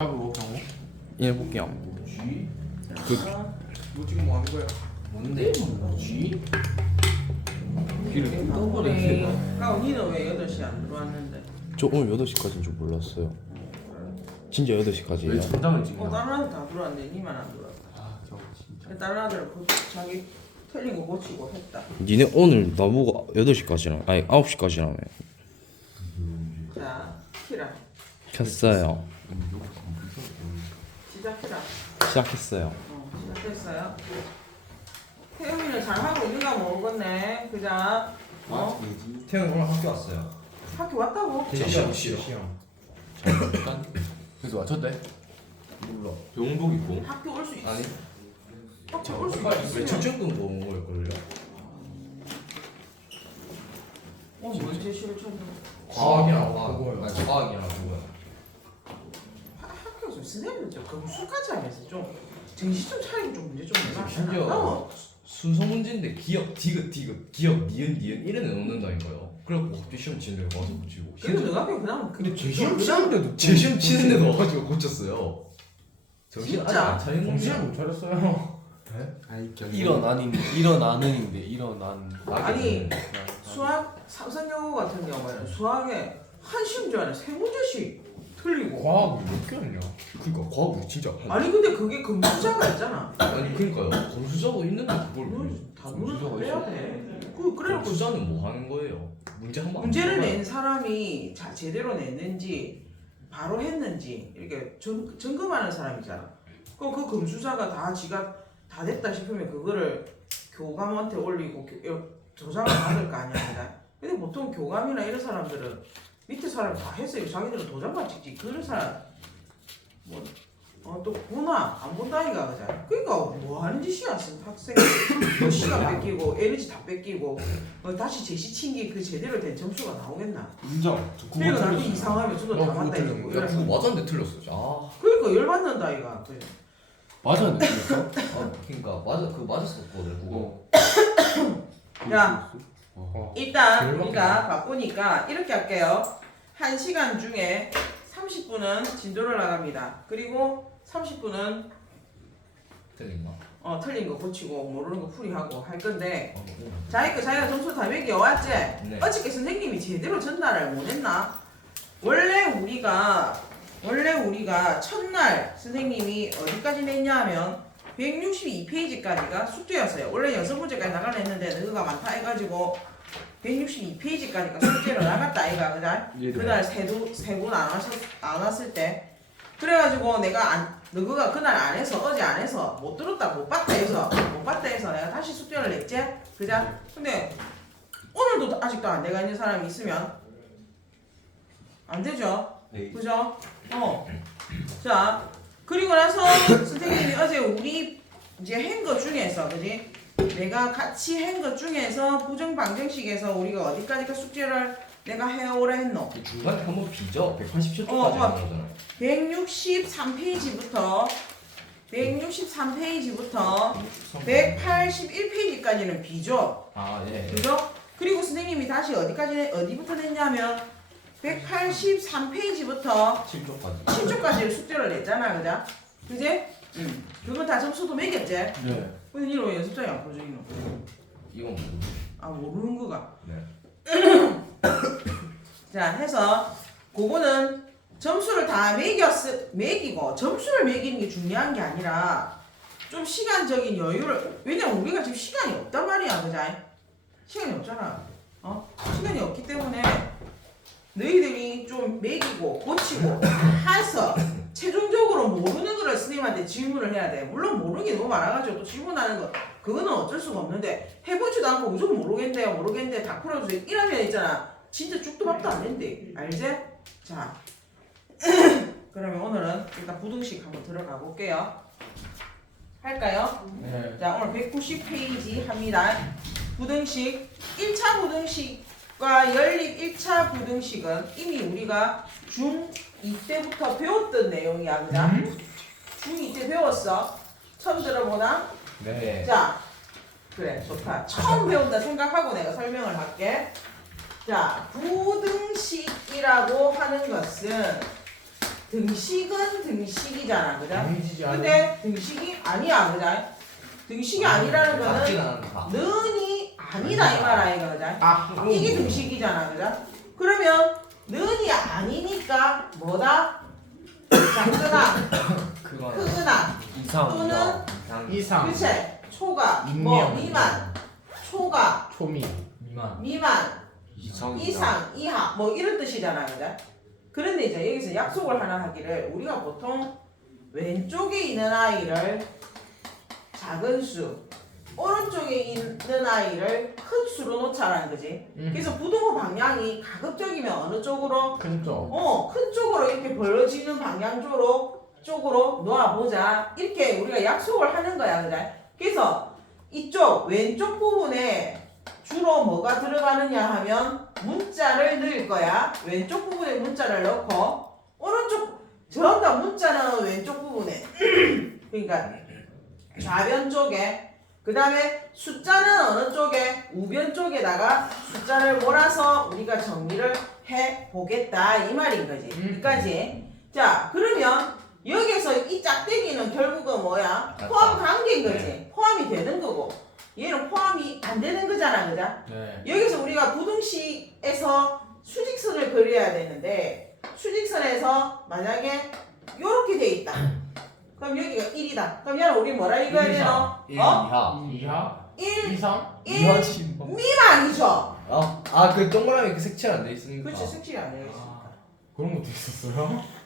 뭐 경우? 해볼게요. G. 너 지금 뭐 하는 거야? 뭔데? G? 길을 너보네. 니는 왜 8시 안 들어왔는데? 저 오늘 8시까지인 줄 몰랐어요. 진짜 왜 8시까지예요. 전장을 찍냐? 다른 아들 다 들어왔는데 니만 안 들어왔다. 아 저거 진짜. 다른 아들은 자기 틀린 거 고치고 했다. 니네 오늘 나보고 8시까지랑 아니 9시까지라며. 자, 키라. 켰어요. 시작해라. 시작했어요. 시작했어요. 태영이는 잘하고 있는가 모르겠네. 그자? 태영이 오늘 학교 왔어요. 학교 왔다고? 시험. 잠깐. 그래서 맞췄대? 몰라. 병복 있고. 학교 올 수 있어. 아니. 학교 올 수 왜 있으면. 초중등 뭐 걸려? 뭔 제시를 쳤는데. 과학이랑 그거요. 아니 과학이랑 그거요. 학교에서 선생님들 좀 금수까지 하면서 좀 정신 좀 차리고 좀 문제 좀 내봐. 심지어 순서 문제인데 기억 디귿 기억 니은 이런 애 넣는다니까요. 그래갖고 갑자기 시험 치는데 와서 붙이고. 그리고 너가 학교 그다음 근데 제 시험 치는데도 제 시험 치는데도 와가지고 고쳤어요. 정신 아직 진짜? 안 차린 정신을 놈이야. 못 차렸어요. 아이 일어나는 아니 수학 삼성영어 같은 경우에는 수학에 한 시험 전에 3문제씩 틀리고. 과학이 몇 개였냐? 그러니까 과학이 진짜 아니 근데 그게 금수자가 있잖아. 아니 그러니까요. 검수자도 있는데 그걸 다 눈을 다 빼야 돼. 그래갖고 검수자는 뭐 하는 거예요? 문제 한번 문제를 낸 사람이 제대로 냈는지 바로 했는지 이렇게 점검하는 사람이잖아. 그럼 그 금수자가 다 지가 다 됐다 싶으면 그거를 교감한테 올리고 조장을 받을 거 아니야. 근데 보통 교감이나 이런 사람들은 밑에 사람 다 했어요. 자기들은 도장만 찍지. 그런 사람 또 보나 안 본다니까 그잖아. 그러니까 뭐 하는 짓이야 학생. 뭐 시간 뺏기고 에너지 다 뺏기고 다시 제시 친게 그 제대로 된 점수가 나오겠나? 인정. 그러니까 나도 이상하면 저도 다 맞다 그거 이러고. 야 그거 맞았는데 틀렸어. 아, 그러니까 열받는다 이가. 그래. 맞았는데 그랬어? 아 그러니까 그거 맞았었거든 그거. 야 어. 일단 우리가 바쁘니까 이렇게 할게요. 1시간 중에 30분은 진도를 나갑니다. 그리고 30분은 틀린가? 틀린 거 고치고 모르는 거 풀이하고 할 건데 아, 뭐. 자기가 점수 다 매겨왔지? 네. 어저께 선생님이 제대로 전달을 못했나? 원래 우리가 첫날 선생님이 어디까지 냈냐 하면 162페이지까지가 숙제였어요. 원래 6문제까지 나가려 했는데 너가 많다 해가지고 162페이지까지가 숙제로 나갔다 아이가 그날? 예, 네. 그날 세분 안 왔을 때 그래가지고 내가 너가 그날 안 해서 어제 안 해서 못 들었다 못 봤다 해서 내가 다시 숙제를 냈지? 그자? 근데 오늘도 아직도 안 돼가 있는 사람이 있으면 안 되죠? 네. 그죠? 자 그리고 나서 선생님이 어제 우리 이제 한 거 중에서 그지? 내가 같이 한 것 중에서 부정 방정식에서 우리가 어디까지가 숙제를 내가 해오라 했노? 그 중간에 한번 비죠. 187초까지 어, 하는 거잖아요. 163페이지부터 181페이지까지는 B죠. 아 예. 그죠? 그리고 선생님이 다시 어디부터 냈냐면 183페이지부터 7초까지. 10초까지 숙제를 냈잖아, 그죠? 그지? 그거 다 점수도 매겼지? 네. 근데 니는 왜 연습장에 안 보여줘, 니는? 이건 뭐? 아, 모르는 거가. 네. 자, 해서 그거는 점수를 다 매기고 점수를 매기는 게 중요한 게 아니라 좀 시간적인 여유를 왜냐면 우리가 지금 시간이 없단 말이야, 그자? 시간이 없잖아. 시간이 없기 때문에 너희들이 좀 매기고 고치고 해서 최종적으로 모르는 거를 스님한테 질문을 해야 돼. 물론 모르는 게 너무 많아가지고 또 질문하는 거 그거는 어쩔 수가 없는데 해보지도 않고 무조건 모르겠는데 다 풀어주세요 이러면 있잖아 진짜 죽도 밥도 안 된대. 알지? 자 그러면 오늘은 일단 부등식 한번 들어가 볼게요. 할까요? 네. 자 오늘 190페이지 합니다. 부등식 1차 부등식과 연립 1차 부등식은 이미 우리가 중2 때부터 배웠던 내용이야. 그죠? 중2 때 배웠어. 처음 들어보나? 네. 자 그래 좋다. 처음 배운다 생각하고 내가 설명을 할게. 자 부등식이라고 하는 것은 등식은 등식이잖아, 그죠? 당연히지 않아. 근데 등식이 아니야, 그죠? 등식이 아니라는 같진 거는 않다. 는이 아니다 이 말 아이가, 그죠? 아, 이게 등식이잖아, 그죠? 그러면 는이 아니니까 뭐다? 작거나 그거는 크거나 이상. 또는 이상, 그치? 초가 뭐 익명. 미만, 초가 초미, 미만. 미만, 이상. 이상, 이하 뭐 이런 뜻이잖아, 그죠? 그런데 이제 여기서 약속을 하나 하기를 우리가 보통 왼쪽에 있는 아이를 작은 수, 오른쪽에 있는 아이를 큰 수로 놓자라는 거지. 그래서 부등호 방향이 가급적이면 어느 쪽으로? 큰 쪽. 큰 쪽으로 이렇게 벌어지는 방향 쪽으로 놓아보자. 이렇게 우리가 약속을 하는 거야, 그래? 그래서 이쪽 왼쪽 부분에 주로 뭐가 들어가느냐 하면 문자를 넣을 거야. 왼쪽 부분에 문자를 넣고 오른쪽 전부 다 문자는 왼쪽 부분에 그러니까 좌변 쪽에 그 다음에 숫자는 어느 쪽에 우변 쪽에다가 숫자를 몰아서 우리가 정리를 해 보겠다 이 말인 거지. 여기까지. 자 그러면 여기서 이 짝대기는 결국은 뭐야? 포함 관계인 거지. 포함이 되는 거고 얘는 포함이 안 되는 거잖아, 그죠? 네. 여기서 우리가 부등식에서 수직선을 그려야 되는데 수직선에서 만약에 이렇게 돼 있다. 그럼 여기가 1이다. 그럼 얘는 우리 뭐라 읽어야 되나? 1 이하. 이하, 1 이상, 1 이하지. 미만이죠. 아그 동그라미 그 색칠 안 돼 있으니까. 그렇지, 색칠이 안 되어 있습니다. 아, 그런 것도 있었어요?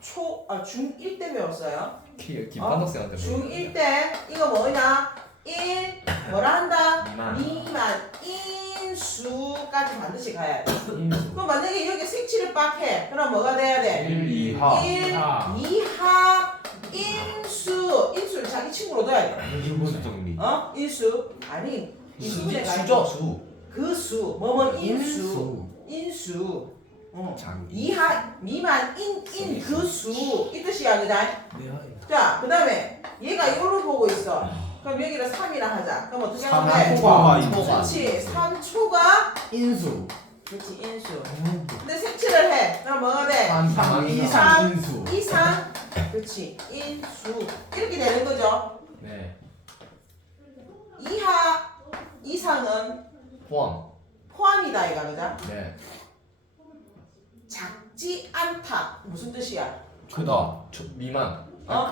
중1 때 배웠어요. 김판독생한테 중1 때 이거 뭐냐? 1 뭐라 한다? 미만. 인수까지 반드시 가야 돼. 인수. 그럼 만약에 여기 색칠을 빡 해. 그럼 뭐가 돼야 돼? 1, 이하, 1 이하. 이하 인수를 자기 친구로 둬야 돼. 인수 정리. 인수 아니 인수분해 수죠 수. 그 수 뭐뭐 인수 장기. 이하 미만 인 그 수 이 뜻이야, 그다? 자 그다음에 얘가 이걸로 보고 있어. 그럼 여기를 3이라 하자. 그럼 어떻게 하면 돼? 초가 그렇지. 3초가 인수. 그렇지 인수. 근데 색칠을 해. 그럼 뭐가 돼? 삼, 이상. 인수. 이상. 그렇지. 인수. 이렇게 되는 거죠. 네. 이하 이상은 포함. 포함이다 이가, 그죠? 네. 작지 않다. 무슨 뜻이야? 크다. 미만.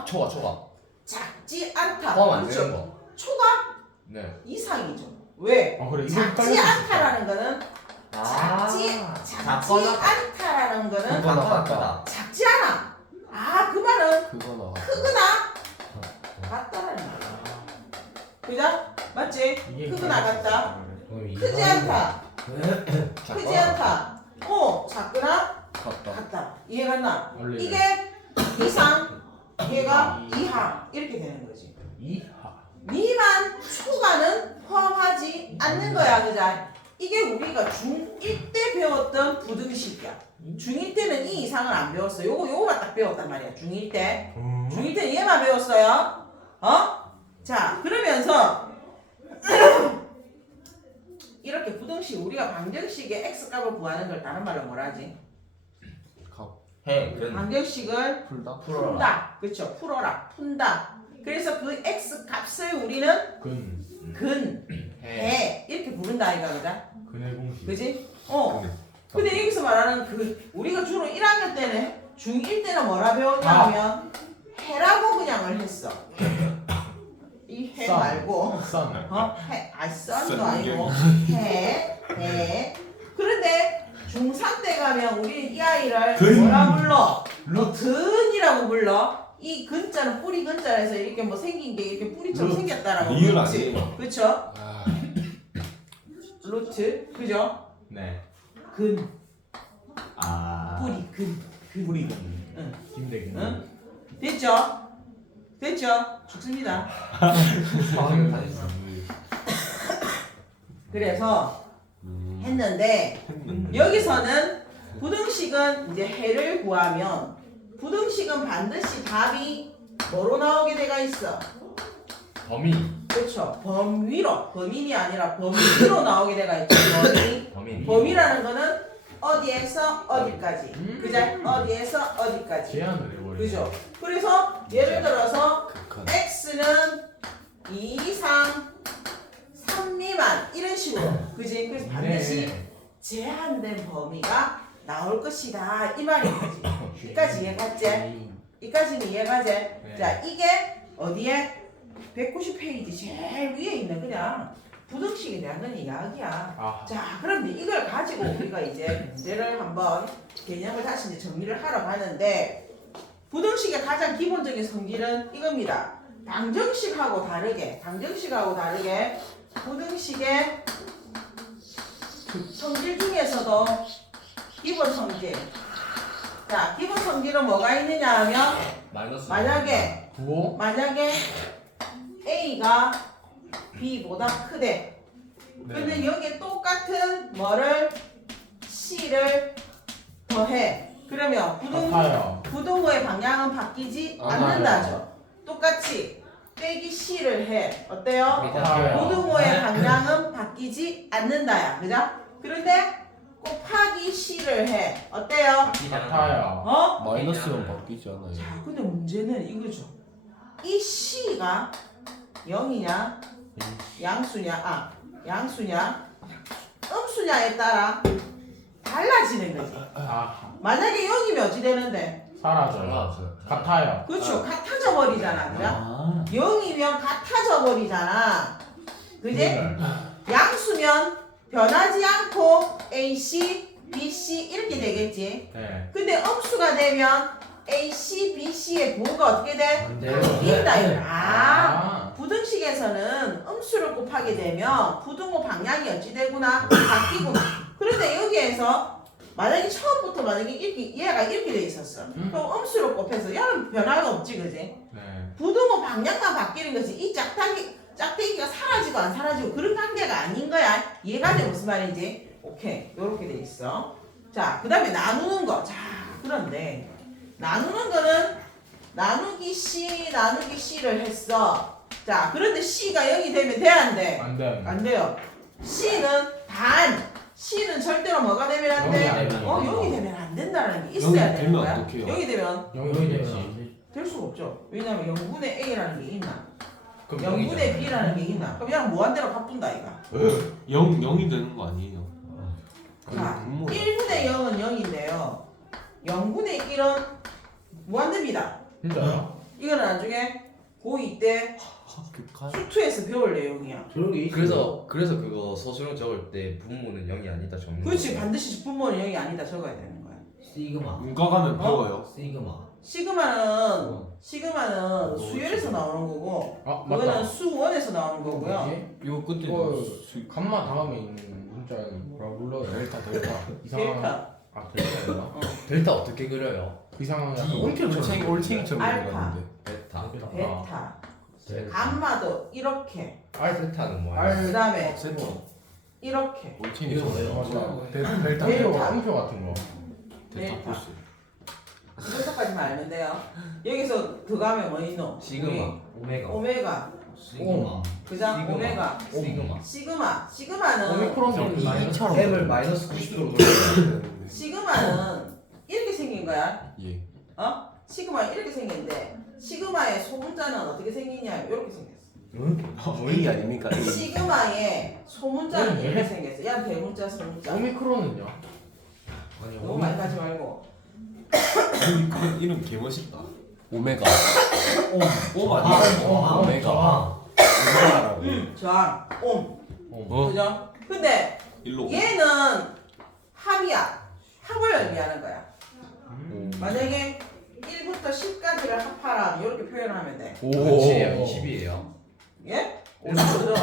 초가. 작지 않다. 포함 안 그렇죠? 되는 거. 초가 네. 이상이죠. 왜? 아 그래 이거 작지 헷갈렸어. 않다라는 거는 작지 않다라는 거는 작거나 작지 않아. 그 말은 그거나. 크거나 같다라는 거야. 그죠? 맞지? 이게 크거나 같다. 그럼 크지 이하. 않다. 크지 않다. 작거나 같다. 같다. 이해갔나? 원래 이게 이상, 얘가 이하 이렇게 되는 거지. 이하. 미만 초과는 포함하지 않는 거야, 그자? 이게 우리가 중1 때 배웠던 부등식이야. 중1 때는 이 이상을 안 배웠어. 요거만 딱 배웠단 말이야. 중1 때. 중1 때는 얘만 배웠어요. 자, 그러면서 이렇게 부등식 우리가 방정식의 x 값을 구하는 걸 다른 말로 뭐라 하지? 방정식을 풀다. 푼다. 그렇죠. 풀어라. 푼다. 그래서 그 x 값을 우리는 근. 해 이렇게 부른다 이가, 그죠? 근의 공식. 그지? 근데 여기서 말하는 그 우리가 주로 1학년 때는 중1 때는 뭐라 배웠냐 하면 해라고 그냥을 했어. 이 해 선. 말고 선. 해. 썬도 아니고 해. 그런데 중3 때 가면 우리 이 아이를 근. 뭐라 불러? 근이라고 불러. 이 근자는 뿌리 근자에서 이렇게 뭐 생긴 게 이렇게 뿌리처럼 루트. 생겼다라고 리을 그렇지. 아니에요? 그쵸? 루트. 그죠? 네. 근. 아. 뿌리 근. 뿌리. 응. 김대근. 응? 됐죠? 좋습니다. 방금 다 했어. 그래서 했는데 여기서는 부등식은 이제 해를 구하면 부등식은 반드시 답이 뭐로 나오게 돼가 있어? 범위. 그렇죠. 범위로. 범인이 아니라 범위로 나오게 돼가 있죠. 범위. 범위. 범위라는 거는 어디에서 어디까지. 그죠? 어디에서 어디까지. 제한을 해버려. 그죠? 그래서 예를 들어서 극한. x는 2 이상 3 미만 이런 식으로. 그지? 그래서 반드시 제한된 범위가 나올 것이다 이 말인 거지. 이까지 이해갔지? 이까지는 이해가지? 자, 이게 어디에? 190페이지 제일 위에 있는 그냥 부등식에 대한 그냥 이야기야. 아. 자, 그럼 이제 이걸 가지고 우리가 이제 문제를 한번 개념을 다시 이제 정리를 하러 가는데, 부등식의 가장 기본적인 성질은 이겁니다. 방정식하고 다르게 부등식의 성질 중에서도 기본 성질. 자, 기본 성질은 뭐가 있느냐 하면 마이너스. 만약에 부호? A가 B보다 크대. 근데 여기에 똑같은 뭐를 C를 더해. 그러면 같아요. 부등호의 방향은 바뀌지 않는다죠. 똑같이 빼기 C를 해. 어때요? 같아요. 부등호의 방향은 바뀌지 않는다야. 그죠? 그런데 곱하기 C를 해. 어때요? 같아요. 어? 마이너스면 바뀌지 않아요. 자, 근데 문제는 이거죠. 이 C가 0이냐, 양수냐, 음수냐에 따라 달라지는 거지. 아, 만약에 0이면 어찌 되는데? 사라져요. 같아요. 그렇죠. 같아져 버리잖아. 그죠? 아. 0이면 같아져 버리잖아. 그지? 양수면 변하지 않고 AC, BC 이렇게 되겠지. 네. 근데 음수가 되면 AC, BC의 부호가 어떻게 돼? 반대로. 바뀐다 이거. 아. 부등식에서는 음수를 곱하게 되면 부등호 방향이 어찌 되구나? 바뀌구나. 그런데 여기에서 만약에 처음부터 만약에 이렇게 얘가 이렇게 돼 있었어. 그럼 음수를 곱해서 얘는 변화가 없지, 그지? 네. 부등호 방향만 바뀌는 거지. 이 짝대기가 사라지고 안 사라지고 그런 관계가 아닌 거야. 이해가 돼? 무슨 말인지? 오케이. 요렇게 돼 있어. 자, 그 다음에 나누는 거. 자, 그런데 나누는 거는 나누기 C를 했어. 자, 그런데 C가 0이 되면 돼, 안 돼? 안 돼. 안 돼요. C는 절대로 뭐가 되면 안 돼? 0이 되면 안 된다는 게 있어야 되는 거야. 어떡해요? 0이 되면 영이 되지. 될 수가 없죠. 왜냐면 0분의 A라는 게 있나? 그럼 0분의 B라는 게 있나? 그럼 그냥 무한대로 바꾼다 이가. 0이 되는 거 아니에요? 자, 분모야. 1분의 0은 0인데요. 0분의 1은 무한대입니다. 진짜요? 이거는 나중에 고2 때 극한. 수투에서 배울 내용이야. 저런 게 있어. 그래서 그거 서술형 적을 때 분모는 0이 아니다 적는 그렇지, 거예요. 반드시 분모는 0이 아니다 적어야 되는 거야. 시그마. 문과 가면 배워요. 시그마. 시그마는 수열에서 나오는 거고, 아, 그거는 맞다. 수원에서 나오는 거고요. 뭐지? 이거 끝에 감마 다음에 있는 문자는 뭐라 불러요? 델타. 이상한. 델타. 아, 델타였나? 어. 델타 어떻게 그려요? 이상한 약간 올챙이처럼 알파. 그렸는데. 베타. 베타. 델타. 감마도 이렇게. 알베타는 뭐야? 그 다음에 세트. 이렇게. 올챙이처럼. 이거 델타 델타. 음표 같은 거. 델타 플러스. 이것까지만 알면 돼요. 여기서 들어가면 뭐 있노? 시그마. 오메가. 오메가. 시그마. 그다음 시그마. 오메가. 시그마. 시그마는 오미크론은 이처럼. M을 마이너스 90도로 돌려. 시그마는 이렇게 생긴 거야. 예. 어? 시그마 이렇게 생겼는데 시그마의 소문자는 어떻게 생기냐? 이렇게 생겼어. A 아닙니까? A. 시그마의 소문자는 이렇게 생겼어. 얘는 대문자, 소문자. 오미크론은요? 아니 너무 많이 가지 말고. 그 이름 개 멋있다. 오메가. 옴. 아니야? 오메가. 오메가라고. 저항, 옴. 어? 그죠? 근데 일로. 얘는 합이야. 합을 의미하는 거야. 만약에 1부터 10까지를 합하라 이렇게 표현하면 돼. 몇이에요? 20이에요? 예? 55죠?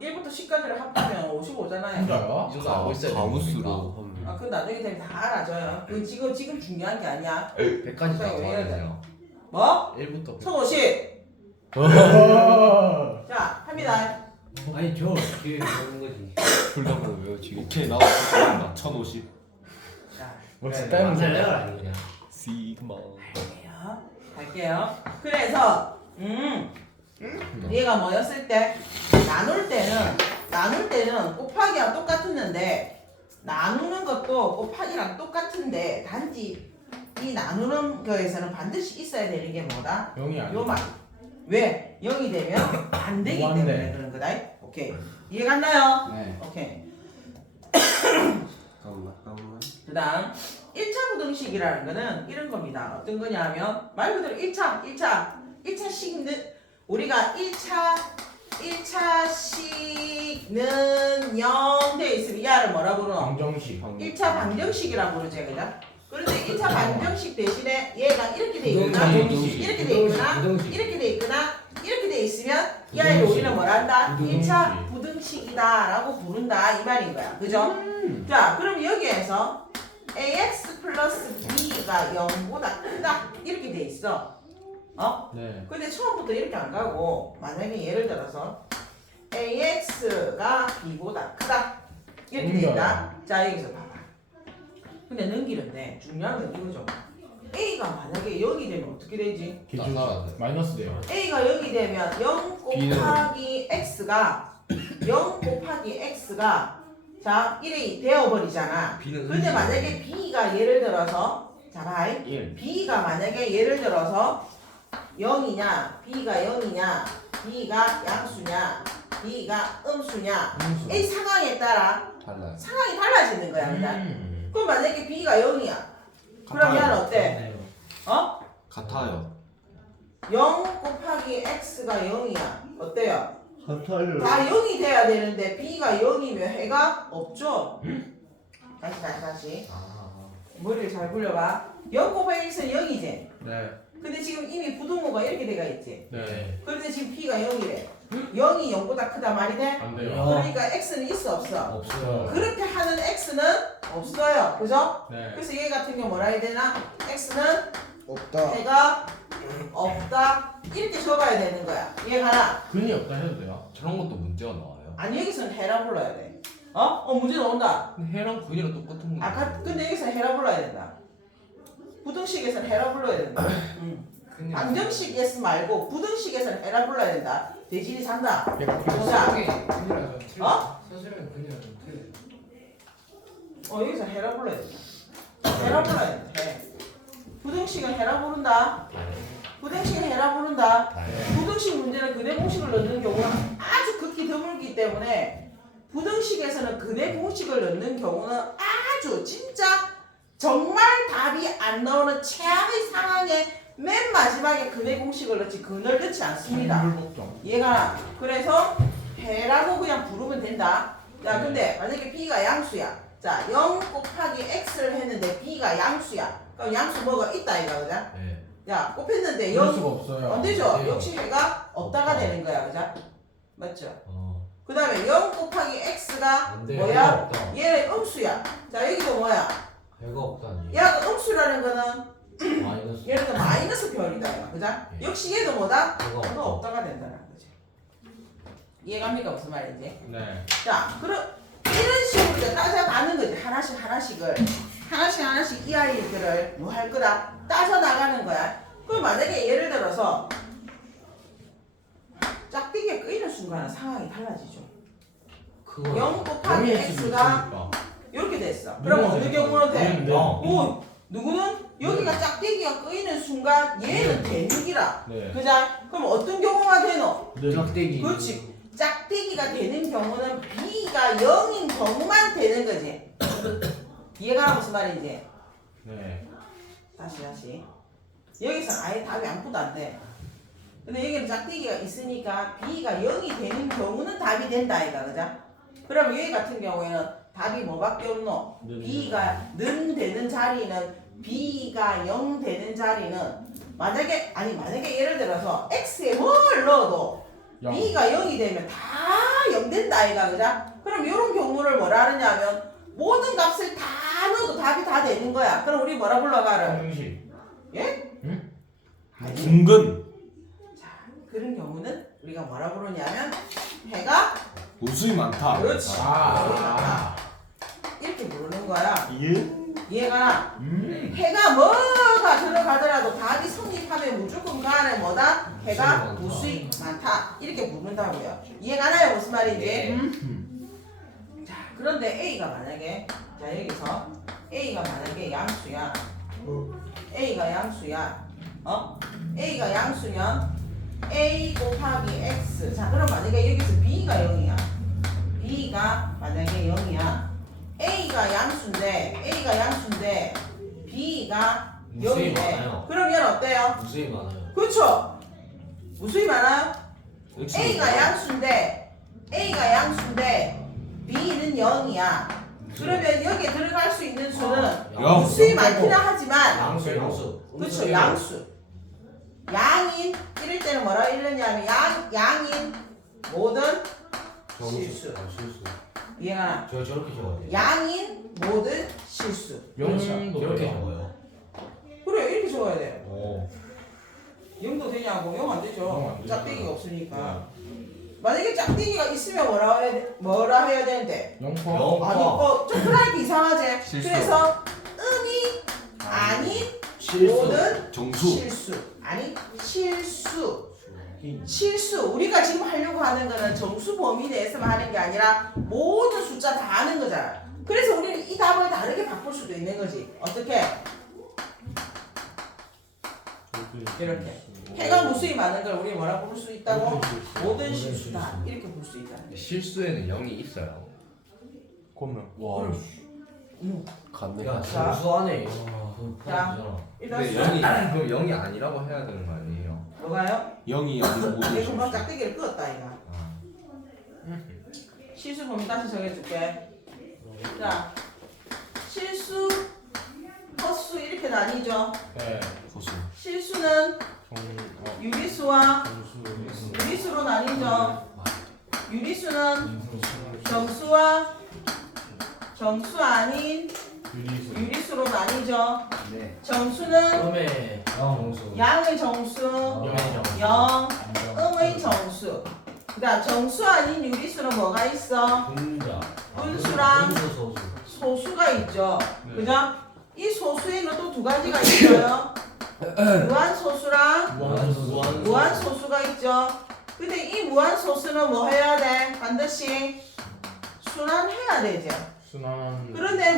1부터 10까지를 합하면 55잖아요. 진짜요? 이 정도 알고 있어야 되는 가우스로 겁니까? 하면. 아, 그건 나중에 되면 다 알아줘요. 그건 지금 중요한 게 아니야. 100까지 다 왜 이래야 더하네요. 뭐? 1부터 100. 성호씨! 자, 합니다. 아니 저 어떻게 배우는 거지? 둘다 그럼 외워지겠지. 오케이 나왔어. 1050. 자, 멋지 네, 맞아요, 따는 아니 그냥. 시그마. 갈게요. 그래서, 얘가 뭐였을 때? 나눌 때는 곱하기와 똑같았는데, 나누는 것도 곱하기랑 똑같은데 단지 이 나누는 거에서는 반드시 있어야 되는 게 뭐다? 0이 요 아니야. 말. 왜? 0이 되면 안 되기 무한대. 때문에 그런 거다. 오케이. 이해갔나요? 네. 오케이. 잠깐만. 그 다음 1차 부등식이라는 거는 이런 겁니다. 어떤 거냐면 말 그대로 1차식은 우리가 1차식은 0 돼 있으면 이하를 뭐라 부르노? 방정식. 1차 방정식이라고 부르지 그죠? 그런데 1차 방정식 대신에 얘가 이렇게 돼 있거나 부등식. 이렇게 돼 있거나 부등식. 이렇게 돼 있거나 이렇게 돼 있으면 이 아이를 우리는 뭐라 한다? 부등식. 1차 부등식이다 라고 부른다 이 말인 거야 그죠? 자 그럼 여기에서 ax 플러스 b가 0보다 크다 이렇게 돼 있어 네. 근데 처음부터 이렇게 안 가고 만약에 예를 들어서 ax가 b보다 크다 이렇게 돼 있다 자 여기서 봐봐 근데 넘기는데 중요한 건 이거죠 a가 만약에 0이 되면 어떻게 되지? 기준 나가야 돼. 마이너스 돼요. a가 0이 되면 0 곱하기 x가 0 곱하기 x가 자 1이 되어버리잖아 B는 근데 만약에 b가 예를 들어서 자 봐 1. b가 만약에 예를 들어서 0이냐 b가 0이냐 b가 양수냐 b가 음수냐 이 상황에 따라 달라요. 상황이 달라지는 거야 그냥 그럼 만약에 b가 0이야 그럼 얘는 어때? 어? 같아요. 0 곱하기 x가 0이야 어때요? 같아요. 다 0이 돼야 되는데 b가 0이면 해가 없죠? 다시 머리를 잘 굴려봐 0 곱하기 x는 0이지 네. 근데 지금 이미 부등호가 이렇게 돼가 있지 네. 그런데 지금 b가 0이래 0이 0보다 크다 말이 돼? 안 돼요. 그러니까 x는 있어 없어? 없어요. 그렇게 하는 x는 없어요 그죠? 네. 그래서 얘 같은 경우 뭐라 해야 되나? x는 없다. 해가 없다 이렇게 적어야 되는 거야 이해가나? 근이 없다 해도 돼요. 저런 것도 문제가 나와요. 아니 여기서는 해라 불러야 돼 어? 문제 나온다 근데 해랑 근이랑 똑같은 거. 근데 여기서는 해라 불러야 된다 부등식에서는 해라 불러야 된다 방정식 예스 말고 부등식에서는 해라 불러야 된다 대신이 산다 보자 어? 사실은 그냥 여기서 해라 불러야 된다 해라 불러야 된다 해. 부등식은 해라 부른다 부등식은 해라 부른다 부등식 문제는 근해 공식을 넣는 경우는 아주 극히 드물기 때문에 부등식에서는 근해 공식을 넣는 경우는 아주 진짜 정말 답이 안 나오는 최악의 상황에 맨 마지막에 근해 공식을 넣지 근을 넣지 않습니다. 얘가 그래서 해라고 그냥 부르면 된다. 자 근데 만약에 b가 양수야. 자 0 곱하기 x를 했는데 b가 양수야. 그럼 양수 뭐가 있다 이거 그죠? 네. 야 곱했는데 이럴 0 수가 없어요. 안 되죠? 네. 역시 해가 없다가 되는 거야 그죠? 맞죠? 어. 그 다음에 0 곱하기 x가 안 돼, 뭐야? 해가 없다. 얘는 음수야. 자 여기도 뭐야? 해가 없다니. 얘가 음수라는 거는 마이너스. 얘는 또 마이너스 별이다. 그죠? 예. 역시 얘도 뭐다? 해가 해가 없다. 없다가 된다는 거지. 이해갑니까 무슨 말인지? 네. 자 그럼 이런 식으로 이제 따져가는 거지. 하나씩 이 아이들을 뭐 할 거다? 따져 나가는 거야. 그럼 만약에 예를 들어서 짝대기가 끄이는 순간은 상황이 달라지죠. 0 곱하기 x가 이렇게 됐어. 그럼 어느 경우는 돼? 오, 누구는 여기가 짝대기가 끄이는 순간 얘는 대륙이라. 네. 그자? 그럼 어떤 경우가 되노? 짝대기. 그렇지. 짝대기가 되는 경우는 b가 0인 경우만 되는 거지. 이해가 무슨 말인지? 네. 다시. 여기서 아예 답이 아무것도 안 돼. 근데 여기는 짝대기가 있으니까 b가 0이 되는 경우는 답이 된다 아이가 그자? 그럼 여기 같은 경우에는 답이 뭐밖에 없노? b가 는 되는 자리는 b가 0 되는 자리는 만약에 예를 들어서 x에 뭘 넣어도 b가 0이 되면 다 0 된다 아이가 그자? 그럼 이런 경우를 뭐라 하느냐면 모든 값을 다 넣어도 답이 다 되는 거야. 그럼 우리 뭐라 불러가를? 방정식. 예? 중근. 자, 그런 경우는 우리가 뭐라 부르냐면 해가 우수히 많다. 그렇지. 아. 이렇게 부르는 거야. 예? 이해가? 해가 뭐가 들어가더라도 답이 성립하면 무조건 그 안에 뭐다? 해가 우수히 많다. 이렇게 부른다고요. 이해가나요? 무슨 말인지? 자, 그런데 A가 만약에 자 여기서 A가 만약에 양수야. A가 양수야. A가 양수면 A 곱하기 X. 자 그럼 만약에 여기서 B가 0이야. B가 만약에 0이야. A가 양수인데 B가 무수히 0이네. 많아요. 그러면 어때요? 무수히 많아요. 그렇죠. 무수히 많아요? 역시 A가 양수인데 B는 0이야. 그러면 여기에 들어갈 수 있는 수는 영. 무수히 많기는 하지만 양수. 그렇죠. 양수. 양인 이럴 때는 뭐라고 읽느냐면 양인 모든 실수. 실수. 이해가? 저 저렇게 적어야 돼요. 양인 모든 실수. 명도 이렇게 적어요. 그래 이렇게 적어야 돼. 오. 0도 되냐고? 0 안 영 되죠. 안 되죠. 짝대기가 없으니까. 만약에 짝대기가 있으면 뭐라 해야 되는데? 영포. 아니 좀 프라이드 이상하지? 실수. 그래서 음이 아닌 실수. 모든 정수. 실수. 아니 실수. 우리가 지금 하려고 하는 거는 정수 범위 내에서만 하는 게 아니라 모든 숫자 다 하는 거잖아. 그래서 우리는 이 답을 다르게 바꿀 수도 있는 거지. 어떻게? 이렇게. 해가 무수히 많은 걸 우리 뭐라 부를 수 있다고? 모든 실수다. 이렇게 볼 수 있다. 실수에는 0이 있어요. 그러면 와. 갔네. 야 자. 정수 안에. 자. 일단 근데 0이 그럼 0이 아니라고 해야 되는 거 아니에요? 뭐가요? 0이 아니고 모든 내 금방 실수. 짝대기를 끄었다 이거. 실수 범위 다시 정해줄게. 자, 실수, 헛수 이렇게 나뉘죠. 네. 거수. 실수는 유리수와 유리수로 나뉘죠. 유리수는 정수와 정수 아닌 유리수로 나뉘죠. 네. 정수는 그다음에 정수. 양의 정수, 영, 음의 정수. 그다음 정수 아닌 유리수는 뭐가 있어? 분자. 분수랑 분수 소수. 소수가 있죠. 네. 그죠? 이 소수에는 또 두 가지가 있어요. 무한소수랑 무한소수가 있죠. 근데 이 무한소수는 뭐 해야 돼? 반드시 순환해야 되죠. 순환. 그런데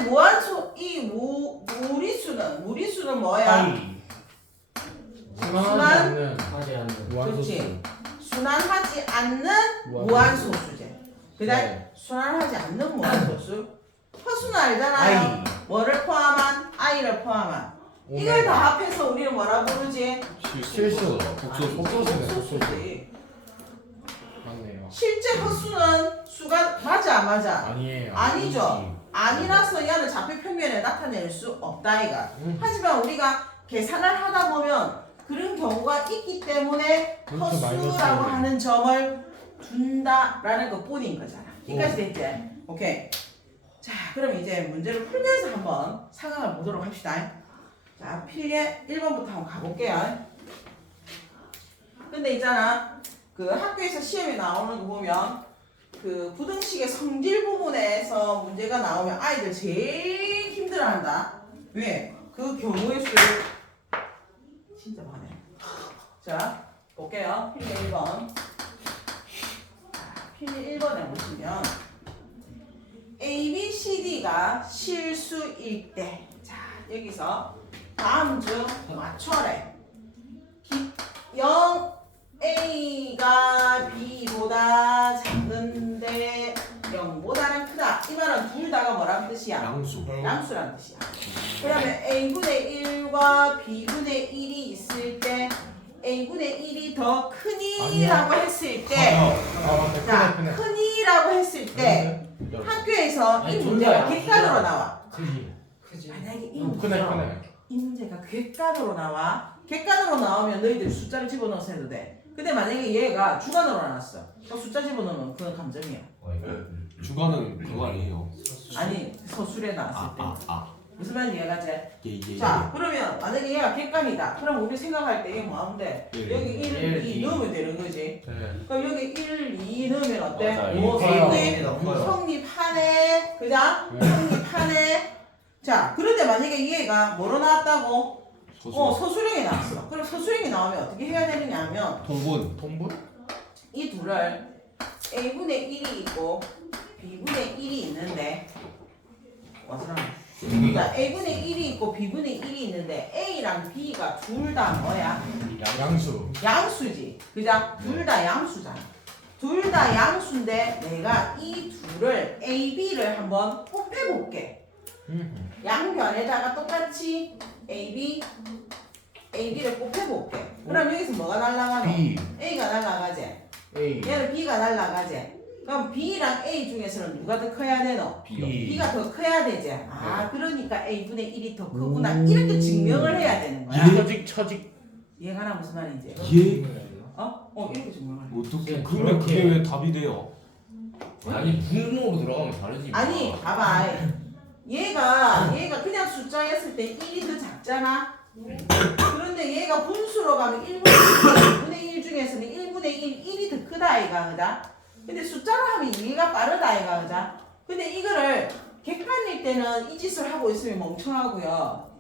무리수는 뭐야? 순환하지 않는 하지 않는. 그렇지. 순환하지 않는 무한소수제. 그다음 네. 순환하지 않는 무한소수. 허수는 알잖아요. 뭐를 포함한? i를 포함한. 이걸 다 합해서 우리는 뭐라 부르지? 실수. 복수. 복수네. 복수수지. 맞네요. 실제 헛수는 수가 맞아 안 맞아? 아니에요. 아니죠. 아니라서 얘는 좌표 평면에 나타낼 수 없다 이가. 하지만 우리가 계산을 하다 보면 그런 경우가 있기 때문에 이렇게 마이너스 헛수라고 일이네. 하는 점을 둔다라는 것뿐인 거잖아. 여기까지 됐지? 오케이. 자, 그럼 이제 문제를 풀면서 한번 상황을 보도록 합시다. 자, 필에 1번부터 한번 가볼게요. 근데 있잖아, 그 학교에서 시험에 나오는 거 보면 그 부등식의 성질 부분에서 문제가 나오면 아이들 제일 힘들어한다. 왜? 그 경우의 수를 진짜 많네. 자, 볼게요. 필 1번. 필 1번에 보시면 A, B, C, D가 실수일 때, 자 여기서 다음 중 맞춰래. 0 A가 B보다 작은데 0보다는 크다. 이 말은 둘 다가 뭐라는 뜻이야? 양수. 양수라는 뜻이야. 그러면 A분의 1과 B분의 1이 있을 때 A분의 1이 더 크니라고 했을 때, 자, 크니라고 했을 때 학교에서 이 아니, 문제가 둘 다 객관으로 양수잖아. 나와. 크지. 만약에 이 크네 크네. 이 문제가 객관으로 나와. 객관으로 나오면 너희들 숫자를 집어넣어서 해도 돼. 근데 만약에 얘가 주관으로 나왔어. 그 숫자 집어넣으면 그건 감점이야. 주관은 그거 아니에요. 아니 서술에 나왔을 때. 무슨 말인지 이해가지? 예. 자, 그러면 만약에 얘가 객관이다. 그럼 우리 생각할 때 얘 뭐 하면 돼? 일. 여기 1, 1, 2 2. 넣으면 되는 거지. 네. 그럼 여기 1, 2 넣으면 어때? 맞아, 뭐 일, 성립하네. 그자? 성립하네. 자, 그런데 만약에 얘가 뭐로 나왔다고? 소수. 서술형이 나왔어. 그럼 서술형이 나오면 어떻게 해야 되느냐 하면 통분. 통분? 이 둘을 A분의 1이 있고 b분의 1이 있는데 자, a분의 1이 있고 b분의 1이 있는데 a랑 b가 둘 다 뭐야? 양수. 양수지. 그죠? 둘 다 양수잖아. 둘 다 양수인데 내가 이 둘을 a, b를 한번 곱해볼게. 양변에다가 똑같이 a, b를 곱해볼게. 그럼 여기서 뭐가 날라가노? B. a가 날라가지. A. 얘는 b가 날라가지. 그럼 b랑 a 중에서는 누가 더 커야 되노? B요. b가 더 커야 되지. 아, 그러니까 a분의 1이 더 크구나. 이렇게 증명을 해야 되는 거야. 처직. 이해가나 무슨 말인지? 예? 이렇게 증명을 해. 어떻게 네, 그러면 그게 왜 답이 돼요? 아니 분모로 들어가면 다르지. 아니, 봐봐. 얘가 그냥 숫자였을 때 1이 더 작잖아. 그런데 얘가 분수로 가면 1분의 1 중에서는 1분의 1이 더 크다 아이가, 그다? 근데 숫자로 하면 2가 빠르다 아이가, 그다? 근데 이거를 객관일 때는 이 짓을 하고 있으면 멍청하고요.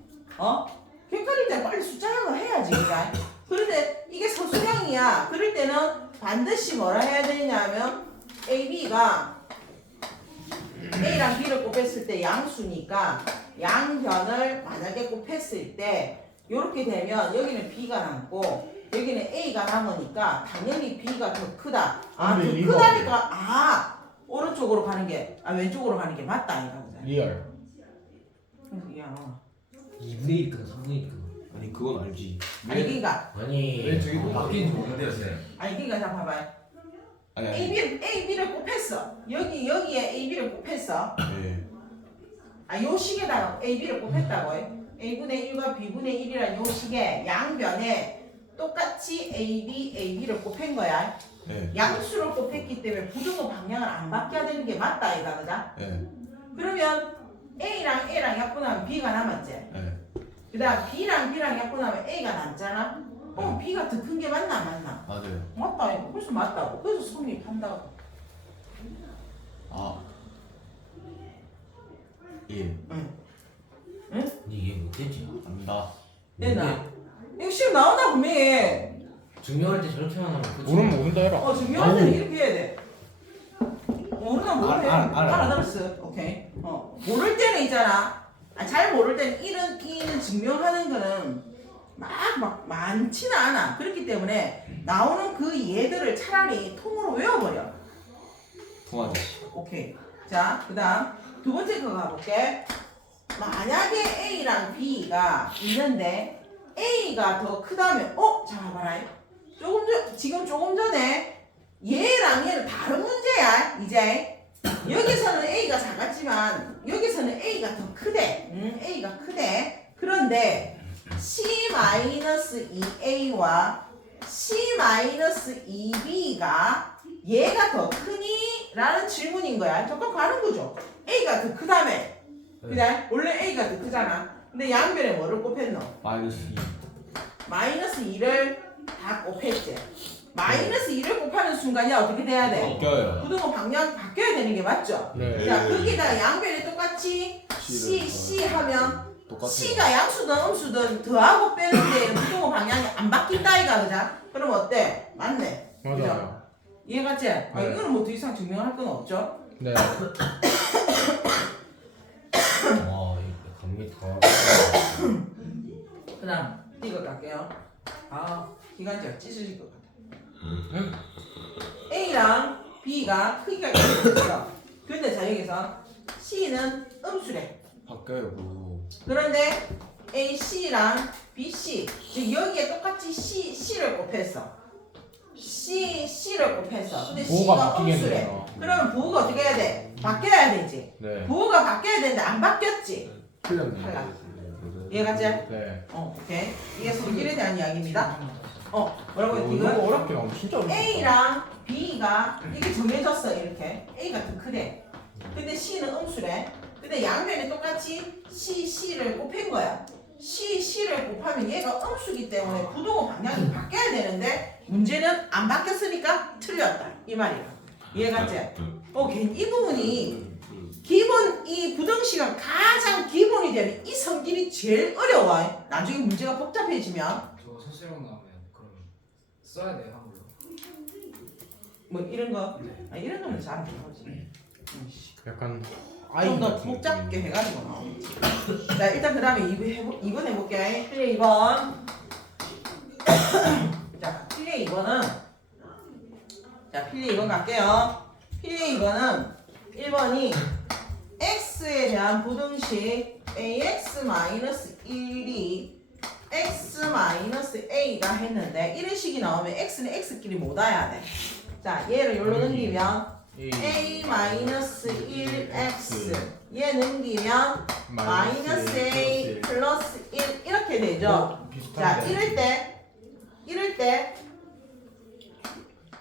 객관일 때는 빨리 숫자형을 해야지, 그다? 그런데 이게 서술형이야. 그럴 때는 반드시 뭐라 해야 되냐면 A, B가 A랑 B를 곱했을 때 양수니까 양변을 만약에 곱했을 때 이렇게 되면 여기는 B가 남고 여기는 A가 남으니까 당연히 B가 더 크다. 아, 더 크다니까 오른쪽으로 가는 게 왼쪽으로 가는 게 맞다 이거. 리얼. 그래서 이해 안 와. 2분의 1 크다 3분의 1 크다. 아니 그건 알지. 아니 그러니까 아니 왜 저기 바뀐지 모르는데요, 쌤. 자 봐봐요. 아니 A, B를 곱했어. 여기에 A, B를 곱했어. 네. 요 식에다가 A, B를 곱했다고. A분의 1과 B분의 1이란 요 식에 양변에 똑같이 A, B를 곱한 거야. 네. 양수를 곱했기 때문에 부등호 방향을 안 바뀌어야 되는 게 맞다 이가 그다? 네. 그러면 A랑 약분하면 B가 남았지. 네. 그 다음 B랑 약분하면 A가 남잖아. B가 더 큰 게 맞나 안 맞나? 맞아요. 맞다 이거. 그래서 맞다고. 그래서 성립한다고. 아. 예. 근데 이해 못했지. 압니다. 됐나? 이거 시험 나온다 분명히. 증명할 때 저렇게만 하면 그치? 모르면 모른다 해라. 증명할 때는 이렇게 해야 돼. 모르나 모르네. 알아. 알아들었어. 오케이. 모를 때는 있잖아. 잘 모를 때는 이는 증명하는 거는 막 많지는 않아. 그렇기 때문에 나오는 그 얘들을 차라리 통으로 외워버려. 통하지. 오케이. 자, 그 다음 두 번째 거 가볼게. 만약에 A랑 B가 있는데 A가 더 크다면 자 봐라. 지금 조금 전에 얘랑 얘는 다른 문제야. 이제 여기서는 A가 작았지만 여기서는 A가 더 크대. A가 크대. 그런데 C-2A와 C-2B가 얘가 더 크니? 라는 질문인 거야. 잠깐 가는 거죠. A가 더 크다며. 그냥 원래 A가 더 크잖아. 근데 양변에 뭐를 곱했노? 마이너스 2. 마이너스 2를 다 곱했지. 마이너스 2를 곱하는 순간이 어떻게 돼야 돼? 바뀌어요. 부등호 방향 바뀌어야 되는 게 맞죠? 네. 자, 거기다가 양변에 똑같이 C 하면 똑같아요. C가 양수든 음수든 더하고 빼는데 부등호 방향이 안 바뀐다 이가 그자? 그럼 어때? 맞네. 맞아요. 이해갔지? 이거는 뭐 더 이상 증명할 건 없죠? 네. 와 이거 감기 다. 그 다음 이거 갈게요. 기관지가 찢어질 것 같아. A랑 B가 크기가 같았어. 근데 자 여기서 C는 음수래. 바뀌어요. 그거. 그런데 AC랑 BC 즉 여기에 똑같이 C를 곱했어. C를 곱했어. 근데 부호가 C가 음수래. 바뀌겠네요. 그러면 부호가 어떻게 해야 돼? 바뀌어야 되지. 네. 부호가 바뀌어야 되는데 안 바뀌었지. 틀렸네. 탈락. 이해갔지? 네. 오케이. 이게 성질에 대한 이야기입니다. 뭐라고 했지? 이거 이거? 어렵게 나오면 진짜 어렵다. A랑 B가 이렇게 정해졌어. 이렇게 A가 더 크대. 근데 C는 음수래. 근데 양변에 똑같이 C를 곱한 거야. C를 곱하면 얘가 음수기 때문에 부등호 방향이 바뀌어야 되는데 문제는 안 바뀌었으니까 틀렸다. 이 말이야. 이해갔지? 오케이. 이 부분이 기본 이 부등식은 가장 기본이 되는 이 성질이 제일 어려워. 나중에 문제가 복잡해지면 저 서술형 나오면 그럼 써야 돼요 한글로. 뭐 이런 거 네. 이런 거는 잘 안 나오지. 약간 좀 더 복잡게 해가지고 나오겠지. 자 일단 그 다음에 2번 해볼게. 필레 2번. 자 필레 2번은 자 필레 2번 갈게요. 필레 2번은 1번이 x에 대한 부등식 ax-1이 x-a가 했는데 이런 식이 나오면 x는 x끼리 못 와야 돼. 자 얘를 여기로 넘기면 a-1x 얘 넘기면 마이너스 a 플러스 1 이렇게 되죠. 자 이럴 때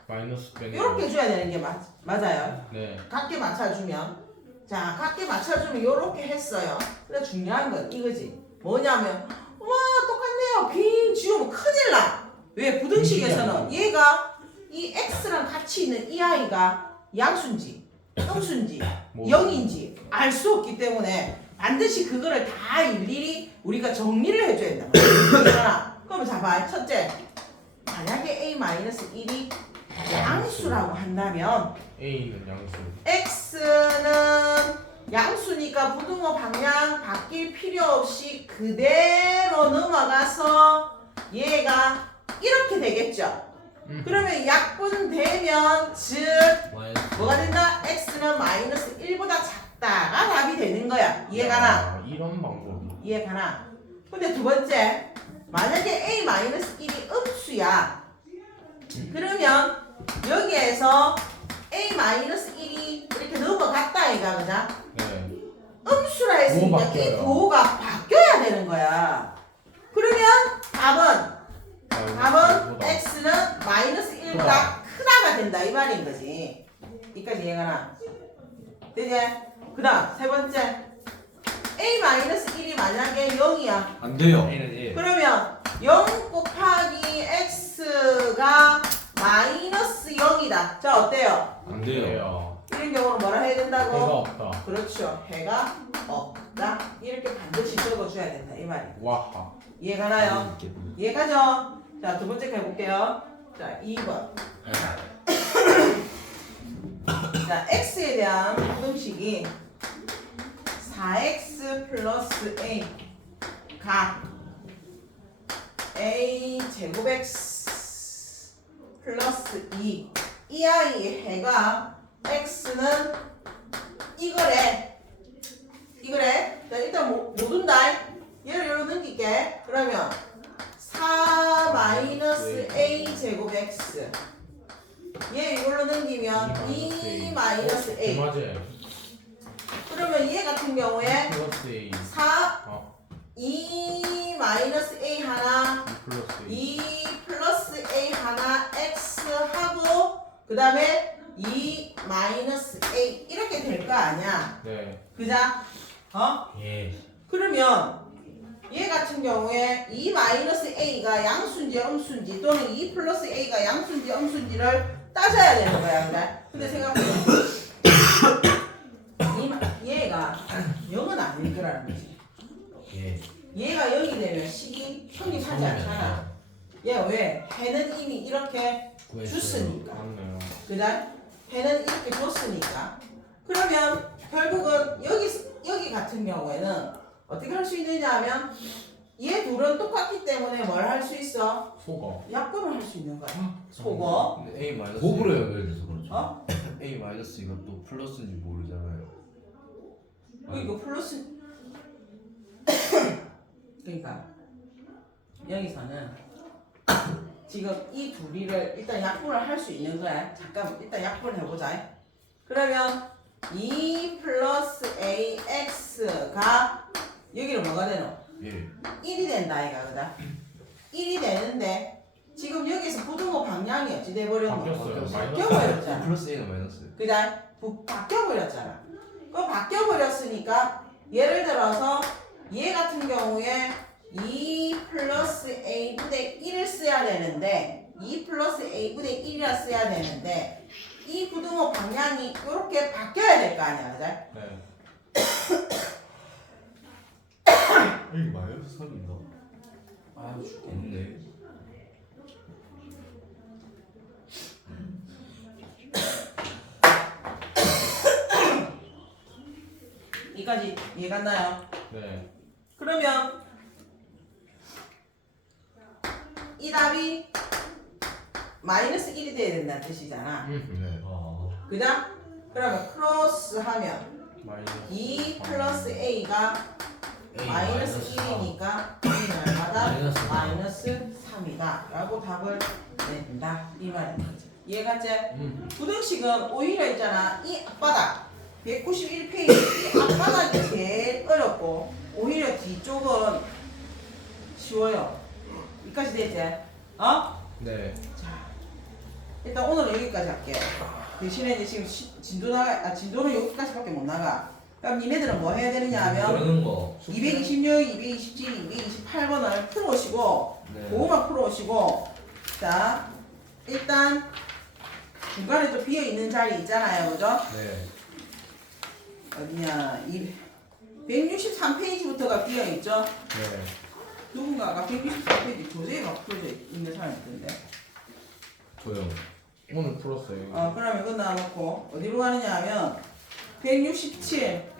마이너스 빼는 이렇게 줘야 되는 게 맞아요. 네. 각게 맞춰주면 자 각게 맞춰주면 이렇게 했어요. 근데 중요한 건 이거지. 뭐냐면 와 똑같네요. 빈 지우면 큰일 나. 왜? 부등식에서는 얘가 이 x랑 같이 있는 이 아이가 양수인지 음수인지 뭐. 0인지 알 수 없기 때문에 반드시 그거를 다 일일이 우리가 정리를 해줘야 된다. 그러면 자 봐. 첫째 만약에 a-1이 양수라고 한다면 A는 양수. x는 양수니까 부등호 방향 바뀔 필요 없이 그대로 넘어가서 얘가 이렇게 되겠죠. 그러면 약분되면 즉 뭐가 된다? x는 마이너스 1보다 작다가 답이 되는 거야. 이해가나? 아, 이런 방법이. 이해가나? 근데 두 번째 만약에 a-1이 음수야. 그러면 여기에서 a-1이 이렇게 넘어갔다 이가 그죠? 네. 음수라 했으니까 부호가 이 바뀌어요. 부호가 바뀌어야 되는 거야. 그러면 답은 x는 마이너스 1보다 크다가 된다 이 말인 거지. 여기까지 이해가나? 되지? 그 다음 세 번째 a-1이 만약에 0이야. 안 돼요. A는 1. 그러면 0 곱하기 x가 마이너스 0이다. 자 어때요? 안 돼요. 이런 경우는 뭐라 해야 된다고? 해가 없다. 그렇죠. 해가 없다. 이렇게 반드시 적어줘야 된다 이 말이야. 와하. 이해가나요? 이해가죠? 자 두 번째 거 해볼게요. 자 2번. 자 x에 대한 부등식이 4x 플러스 a 가 a 제곱 x 플러스 2 이 아이의 해가 x는 이거래. 자 일단 못 운다. 얘를 여기로 넘길게. 그러면 4 마이너스 a 제곱 x 얘 이걸로 넘기면 2 마이너스 a. 맞아요. 그러면 얘 같은 경우에 플러스 A. 4 어. 2 마이너스 a 하나 2 플러스 A. 2 플러스 a 하나 x 하고 그 다음에 2 마이너스 a 이렇게 될 거 아니야. 네. 그자? 예. 그러면 얘 같은 경우에 2 마이너스 a가 양수인지 음수인지 또는 2 플러스 a가 양수인지 음수인지를 따져야 되는 거야. 그래? 근데 생각해보면 얘가 0은 아닐 거라는 거지. 예. 얘가 0이 되면 식이 성립하지 않잖아. 얘 왜? 해는 이미 이렇게 줬으니까. 맞네요. 그다음 해는 이렇게 줬으니까. 그러면 결국은 여기 같은 경우에는 어떻게 할 수 있느냐 하면 얘 둘은 똑같기 때문에 뭘 할 수 있어? 소가. 약분을 할 수 있는 거야. 속어. 근데 A 마이너스 곱으로 연결돼서 그렇죠. 어? A 마이너스 이것도 플러스인지 모르잖아요. 이거 플러스. 그러니까 여기서는 지금 이 둘이를 일단 약분을 할 수 있는 거야. 잠깐 일단 약분을 해보자. 그러면 2 플러스 ax가 여기는 뭐가 되노? 1이 된다 이가 그다? 1이 되는데 지금 여기서 부등호 방향이 어찌 돼버렸노? 바뀌었어요. 바뀌어버렸잖아. 플러스 A는 마이너스. 그다? 바뀌어버렸잖아. 그 바뀌어버렸으니까 예를 들어서 얘 같은 경우에 2 플러스 a분의 1을 써야 되는데 2 플러스 a분의 1이라 써야 되는데 이 부등호 방향이 이렇게 바뀌어야 될 거 아니야, 그죠? 네. A 마이너스 3인가? 아유 죽겠네. 없네. 여기까지 이해 갔나요? 네. 그러면 이 답이 마이너스 1이 돼야 된다는 뜻이잖아. 네. 그죠? 그러면 크로스하면 마이너스 2 플러스 A가 A 마이너스 1이니까 A는 얼마다? 마이너스 삼. 마이너스 3이다 라고 답을 낸다 이 말이야. 이해갔지? 부등식은 오히려 있잖아 이 앞바닥 191페이지 이 앞바닥이 제일 어렵고 오히려 뒤쪽은 쉬워요. 여기까지 되지? 어? 네. 일단 오늘은 여기까지 할게요. 대신에 이제 지금 진도는 여기까지밖에 못 나가. 그럼 니네들은 뭐 해야 되느냐 하면 그러는 거 226, 227, 228번을 풀어오시고 네. 그거만 풀어오시고 자 일단 중간에 또 비어있는 자리 있잖아요. 그죠? 네. 어디냐 163페이지부터가 비어있죠? 네. 누군가가 163페이지 도저히 막 풀어져 있는 사람이 있던데 저요. 오늘 풀었어요. 그러면 이거 놔놓고 어디로 가느냐 하면 167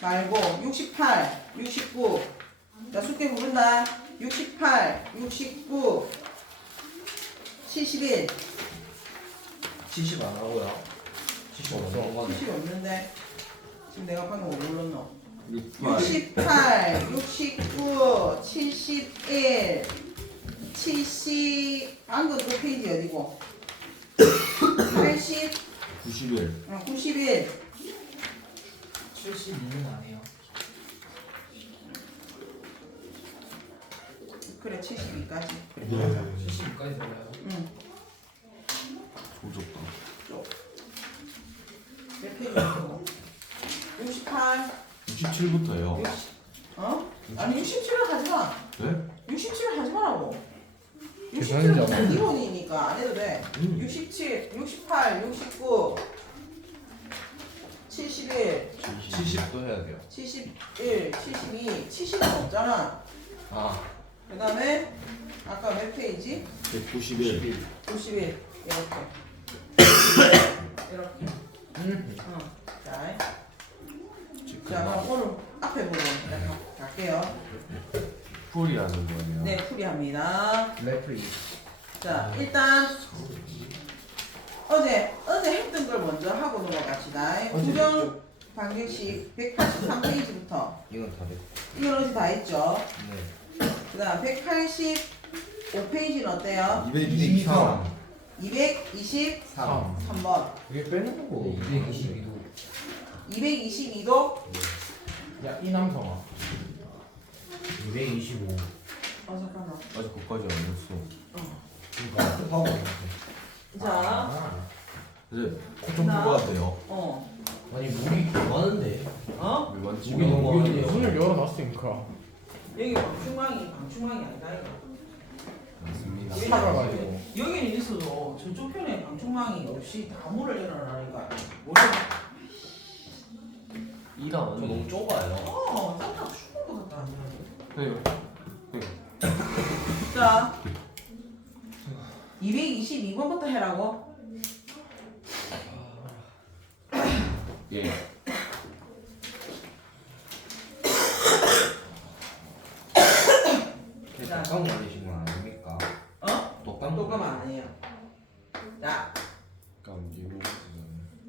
말고 68, 69 자 숙제 부른다 68, 69 71 70 안 하고요. 70 없어. 70 없는데 지금 내가 방금 뭐 눌렀노 68 68, 69, 71 70 방금 그 페이지 어디고 80 91 91 72는 안 해요. 그래 72까지 72까지 들어요. 응. 조졌다 몇 페이지고 68 67부터요 60 아니 67을 하지마 네? 67을 하지마라고 계산이잖아. 67은 기본이니까 안 해도 돼 67, 68, 69 71 70도 해야 돼요. 71, 72, 70은 없잖아 아. 그 다음에 아까 몇 페이지? 191 91 이렇게 자, 그럼 오늘 앞에 보고 갈게요 풀이하는 거예요 네 풀이합니다 레프리. 자 일단 어제 했던 걸 먼저 하고 넘어갑시다. 부정 방정식 183페이지부터 이건 다 됐고. 이건 어제 다 했죠. 네. 그다음 185페이지는 어때요? 223 223번. 이게 빼는 거. 222도 222도. 야 이남성아. 225 잠깐만. 아직 거기까지 안 했어 그러니까 하고 자, 이제 코좀 뽑아야 돼요 아니 목이 많은데 왜 많지? 목이 너무 많은데요. 문을 열어놨으니까. 여기 방충망이 아니다 이거. 맞습니다 여기 살아가지고. 여기는 있어도 저쪽 편에 방충망이 없이 다 문을 열어놔니까. 이가 저 완전 너무 좁아요. 깜짝 죽을 것 같다. 네. 자, 222번부터 해라고. 예 독감 걸리신 건 아닙니까? 독감 똑같면 아니에요. 자, 깜기고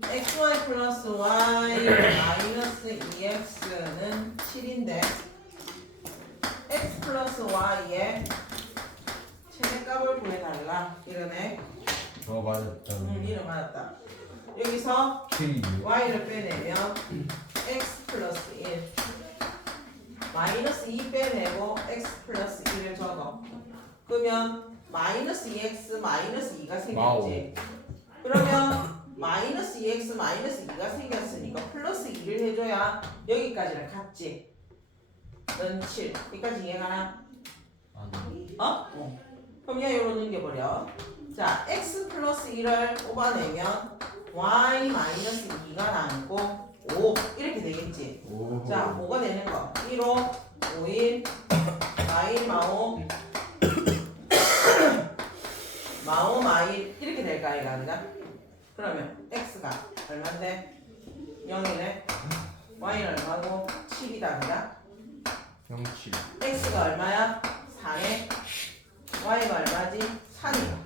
xy 플러스 y 마이너스 2x는 7인데 x 플러스 y의 최대값을 구해달라. 이러네. 저 맞았죠. 이름 맞았다. 여기서 y를 빼내면 x 플러스 1 마이너스 2 빼내고 x 플러스 1을 적어. 그러면 마이너스 2x 마이너스 2가 생겼지. 그러면 마이너스 2x 마이너스 2가 생겼으니까 플러스 2를 해줘야 여기까지는 같지. 넌 7. 여기까지 이해가나? 그럼 얘로 넘겨버려. 자, x 플러스 1을 뽑아내면 y 마이너스 2가 남고 5 이렇게 되겠지. 자, 5가 되는 거 1호 5일 마일 마오 마오 마일 이렇게 될까 이가 그죠? 그러면 x가 얼마인데? 0이네. y는 얼마고? 7이다 그냥 07 x가 얼마야? 4네 y가 얼마지? 3이야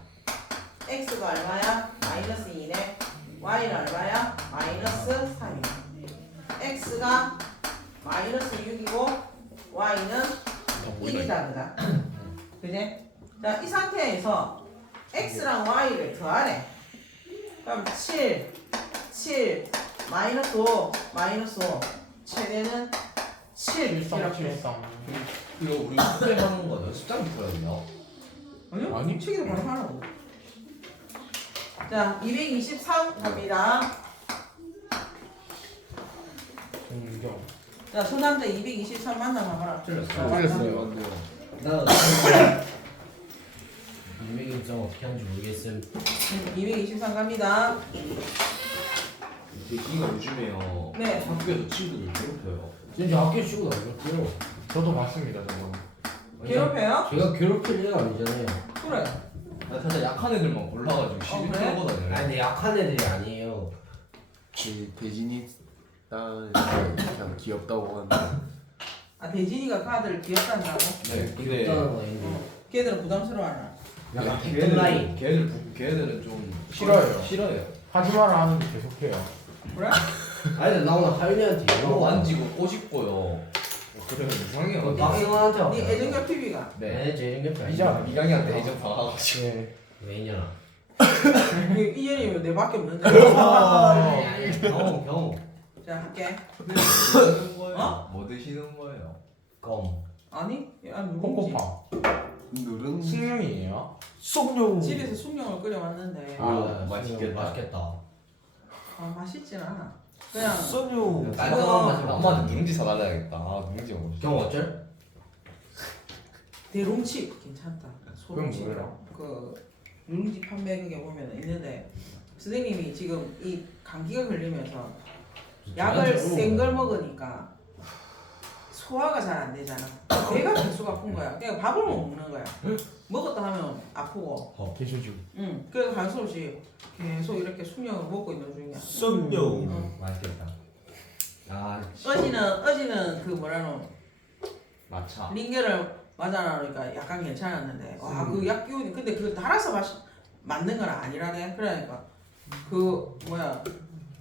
x가 얼마야? 마이너스 2네 y는 얼마야? 마이너스 3이야 x가 마이너스 6이고 y는 1이다 그다 그지? 자, 이 상태에서 x랑 y를 더하래 그럼 7 마이너스 5 최대는 7 이렇게 이거 우리 숙제 하는 거 연습장 풀어야겠네요. 아니요? 아니. 책에도 바로 하라고 자, 223 갑니다 공경 자, 소남자 223 만나봐라 틀렸어. 틀렸어요 나 200점 어떻게 하는지 모르겠음. 223 갑니다 대기가 요즘에요. 네. 학교에서 친구들 괴롭혀요. 진짜 학교 친구가 괴롭혀요. 저도 봤습니다 저거 괴롭혀요? 제가 괴롭힐 애가 아니잖아요. 그래 나 살짝 약한 애들만 골라가지고 시비 그래? 끌고 다녀요. 아니 근데 약한 애들이 아니에요. 그 대진이 딸 그냥 귀엽다고 하는데 아, 대진이가 카드를 귀엽단다고? 네, 근데 귀엽다는 거 아닌데. 걔들은 부담스러워하나 약간 걔네들은- 백돌라인. 걔네들은 좀 싫어요. 싫어요. 하지 마라 하는데 계속해요 그래? 아니 나 오늘 하윤이한테 너무 만지고 꼬집고요. 그러면 이상해요. 막이만하죠. 네 애정결 TV가 네. 네, 제 이름이 이자. 미강이한테 애정 박아가지고. 네 왜 이년아? 이현이 내 밖에 없는데 경우. 자, 할게 뭐 드시는 거예요? 어? 뭐 드시는 거예요? 검. 아니? 누군지 콩콩파 누른 식용이에요? 쏙룡. 집에서 숙령을 끓여왔는데 아, 맛있겠다. 맛있겠다. 아, 맛있진 않아 그냥 쏙룡. 깔끔한 맛이 나. 엄마한테 누룽지 사달라야겠다. 아, 누룽지 먹고 싶다. 경우 어쩔? 대롱칩 괜찮다 소롱칩 뭐예요? 그 누룽지 판매 그게 보면 있는데 선생님이 지금 이 감기가 걸리면서 약을 센 걸 먹으니까 소화가 잘 안 되잖아. 배가 계속 아픈 거야. 그냥 밥을 못 먹는 거야. 먹었다 하면 아프고. 개소주 응. 그래서 할 수 없이 계속 이렇게 숙력을 먹고 있는 중이야. 쏙룡. 맛있겠다. 아, 어지는 그 뭐라노 마차. 링겔을 맞아라 그러니까 약간 괜찮았는데 와 그 약 기운이 근데 그걸 달아서 맞는 건 아니라네. 그러니까 그 뭐야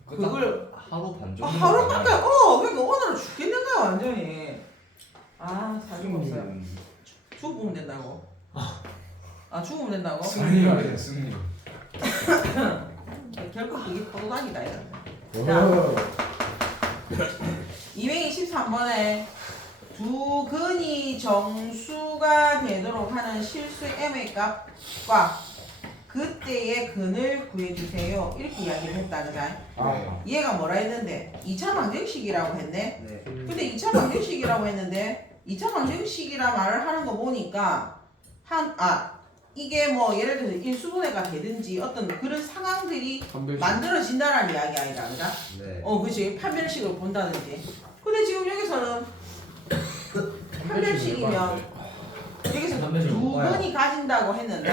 그걸 하루 반 정도. 하루밖에 그러니까 오늘은 죽겠는 거야 완전히. 아 사실 없어요. 죽으면 된다고. 아 죽으면 된다고? 승리가 승리. 결국 그게 포도당이다 이거. 자 223번에 두 근이 정수가 되도록 하는 실수 m의 값과 그때의 근을 구해주세요 이렇게 이야기를 했다 그자. 아 얘가 뭐라 했는데 2차 방정식이라고 했네. 네. 근데 2차 방정식이라고 했는데 2차 방정식이라 말을 하는 거 보니까 이게 뭐 예를 들어서 인수분해가 되든지 어떤 그런 상황들이 만들어진다라는 이야기 아니라 그자? 네. 그치 판별식을 본다든지. 근데 지금 여기서는 판별식이면 여기서 판별식은 두 뭐야? 번이 가진다고 했는데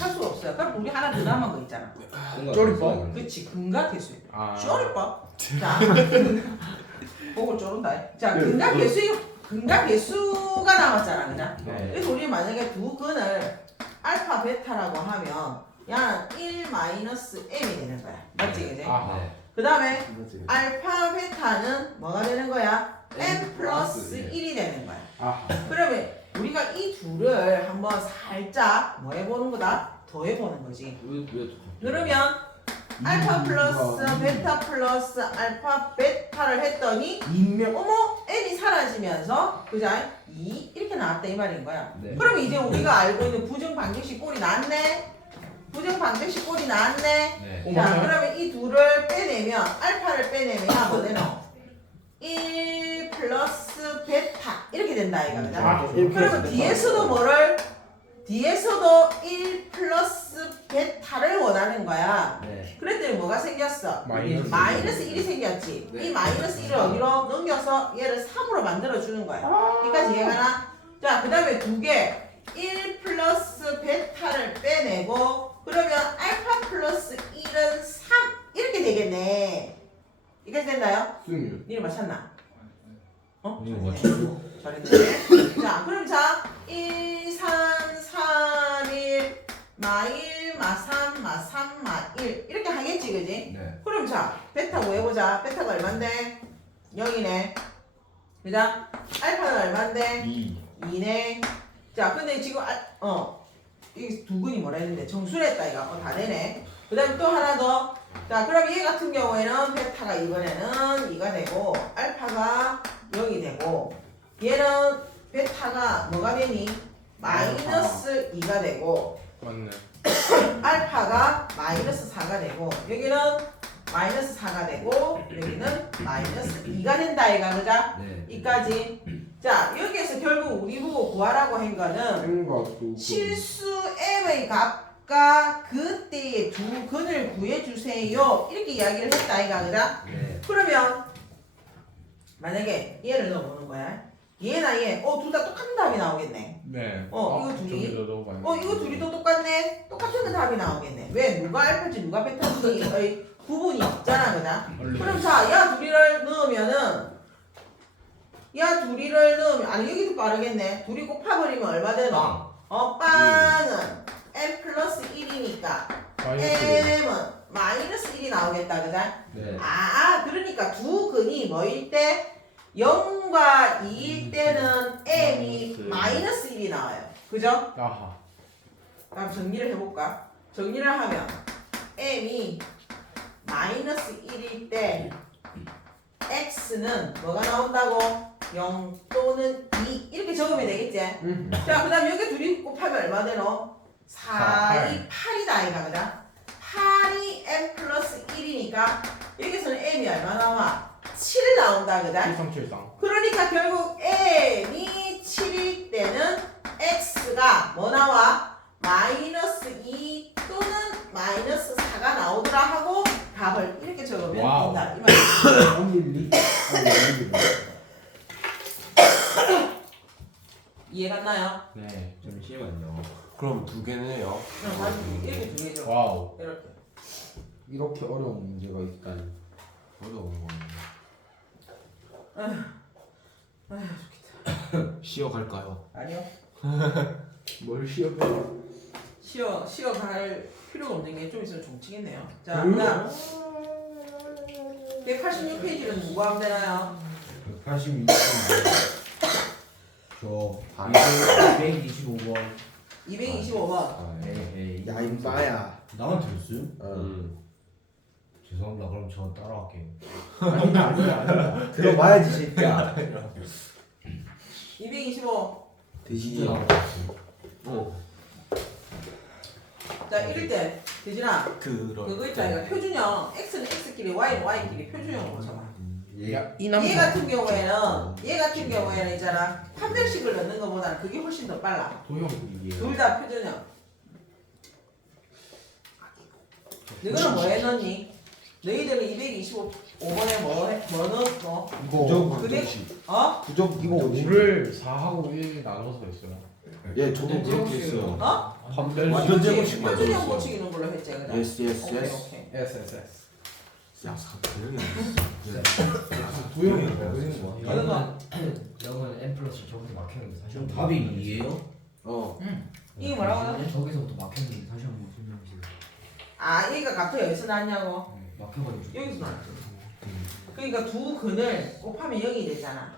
할 수가 없어요. 그럼 우리 하나 더 남은 거 있잖아. 쪼리법? 그치 근각계수. 아 쪼리법. 자 보고 쪼른다. 자 근각계수가 남았잖아 그자? 네. 그래서 우리 만약에 두 근을 알파 베타라고 하면 야는 1-m이 되는 거야. 맞지 그지? 아 네. 그 다음에 알파 베타는 뭐가 되는 거야? m 플러스 1이 되는 거야. 아 그러면 우리가 이 둘을 한번 살짝 뭐 해보는 거다? 더해보는 거지. 그러면 알파 플러스 베타 플러스 알파 베타를 했더니 어머 m이 사라지면서 그자 2 이렇게 나왔다 이 말인 거야. 네. 그러면 이제 우리가 알고 있는 부정 방정식 꼴이 나왔네. 부정 방정식 꼴이 나왔네. 네. 자 그러면 이 둘을 빼내면 알파를 빼내면 뭐 되노? 1 플러스 베타 이렇게 된다 이거 그죠? 그러면 뒤에서도 1 플러스 베타를 원하는 거야. 네. 그랬더니 뭐가 생겼어? 마이너스 1이 생겼지. 네. 이 마이너스 1을 어디로 넘겨서 얘를 3으로 만들어 주는 거야. 여기까지 이해가나? 자, 그 다음에 두 개. 1 플러스 베타를 빼내고 그러면 알파 플러스 1은 3 이렇게 되겠네. 이렇게 됐나요? 승률. 니네 맞췄나? 어? 이거 맞추죠? 잘했네. 자, 그럼 자, 1, 3, 3, 1, 마 1, 마 3, 마 3, 마 1. 이렇게 하겠지, 그지? 네. 그럼 자, 베타 구해보자. 베타가 얼만데? 0이네. 그죠? 알파는 얼만데? 2네. 자, 근데 지금, 이 두근이 뭐라 했는데? 정수했다, 이거. 다 되네. 그 다음에 또 하나 더. 자, 그럼 얘 같은 경우에는 베타가 이번에는 2가 되고, 알파가 0이 되고, 얘는 베타가 뭐가 되니? 마이너스 2가 되고, 맞네. 알파가 마이너스 4가 되고, 여기는 마이너스 4가 되고, 여기는 마이너스 2가 된다, 이가, 그자? 네. 이까지. 자, 여기에서 결국 우리 보고 구하라고 한 거는 M과 두. 실수 m의 값과 그때의 두 근을 구해주세요. 이렇게 이야기를 했다, 이가, 그자? 네. 그러면 만약에 얘를 넣어보는 거야. 얘나 얘, 둘 다 똑같은 답이 나오겠네. 네. 이거 둘이. 저기도 넣어봐요. 이거 둘이 또 똑같네. 똑같은 답이 나오겠네. 왜? 누가 알파인지 누가 베타인지의 구분이 없잖아, 그다? 그럼 자, 야 둘이를 넣으면은 아니 여기도 빠르겠네. 둘이 곱해버리면 얼마 되노? 빵은 m 플러스 1이니까 마이너스. m은 마이너스 1이 나오겠다, 그다? 네. 그러니까 두 근이 뭐일 때 0과 2일 때는 m이 마이너스 1이 나와요. 그죠? 아하. 그럼 정리를 해볼까? 정리를 하면 m이 마이너스 1일 때 x는 뭐가 나온다고? 0 또는 2 이렇게 적으면 되겠지? 자, 그 다음 여기 둘이 곱하면 얼마 되노? 4, 2, 8이다 이가, 그다? 8이 m 플러스 1이니까 여기서는 m이 얼마 나와? 7 나온다, 그다? 7373. 그러니까 결국 m이 7일 때는 x가 뭐 나와? 마이너스 2 또는 마이너스 4가 나오더라 하고 답을 이렇게 적으면 와우. 된다. 이 말이야. 012. 이해갔나요? 네. 잠시만요. 그럼 두 개네요. 그럼 다시 이렇게 두 개죠. 와우. 이렇게. 이렇게 어려운 문제가 있다니. 어려운 거. 아휴, 좋겠다. 쉬어갈까요? 아니요. 뭘 시험해요? 쉬어갈 필요가 없는 게 좀 있으면 종치겠네요. 자, 그다음 186페이지는 누구 하면 되나요? 182번. 저 225번. 225번. 아, 에이. 야 임바야. 나한테 줬어요? 응. 죄송합니다. 그럼 저 따라갈게요. 아니다. 들어봐야지 새끼야. 225. 대신에. 어. 자, 이럴 때 대진아 그럴. 그거 있잖아. 표준형 x는 x끼리 y는 y끼리 표준형으로 잡아. 이 얘 같은 경우에는 있잖아. 판별식을 넣는 것보다는 그게 훨씬 더 빨라. 도형이에요. 둘 다 표준형. 너희는 뭐에 넣니? 너희들은 225번에 뭐 넣었어? 부정 그게- 방정식. 어? 이거 5를 4하고 1 나눠서 했어요. 예, 저도 그렇게 했어요. 어? 판별. 완전 그렇지. 제곱식 표준형 만들었어요. 고치기는 걸로 했지. 그냥. 예스 예스 오케이, 예스. 오케이. SSS. 야, 사도형이. 도형이 어느 거? 0은 n 플러스 저기서 막혔는데 다시 지금 한번 답이 2예요? 어. 이게 뭐라고요? 저기서부터 막혔는데 다시 한번 설명해 주세요. 얘가 갑자기 어디서 나왔냐고? 막혀가지고 여기서 나왔죠. 그러니까 두 근을 곱하면 0이 되잖아.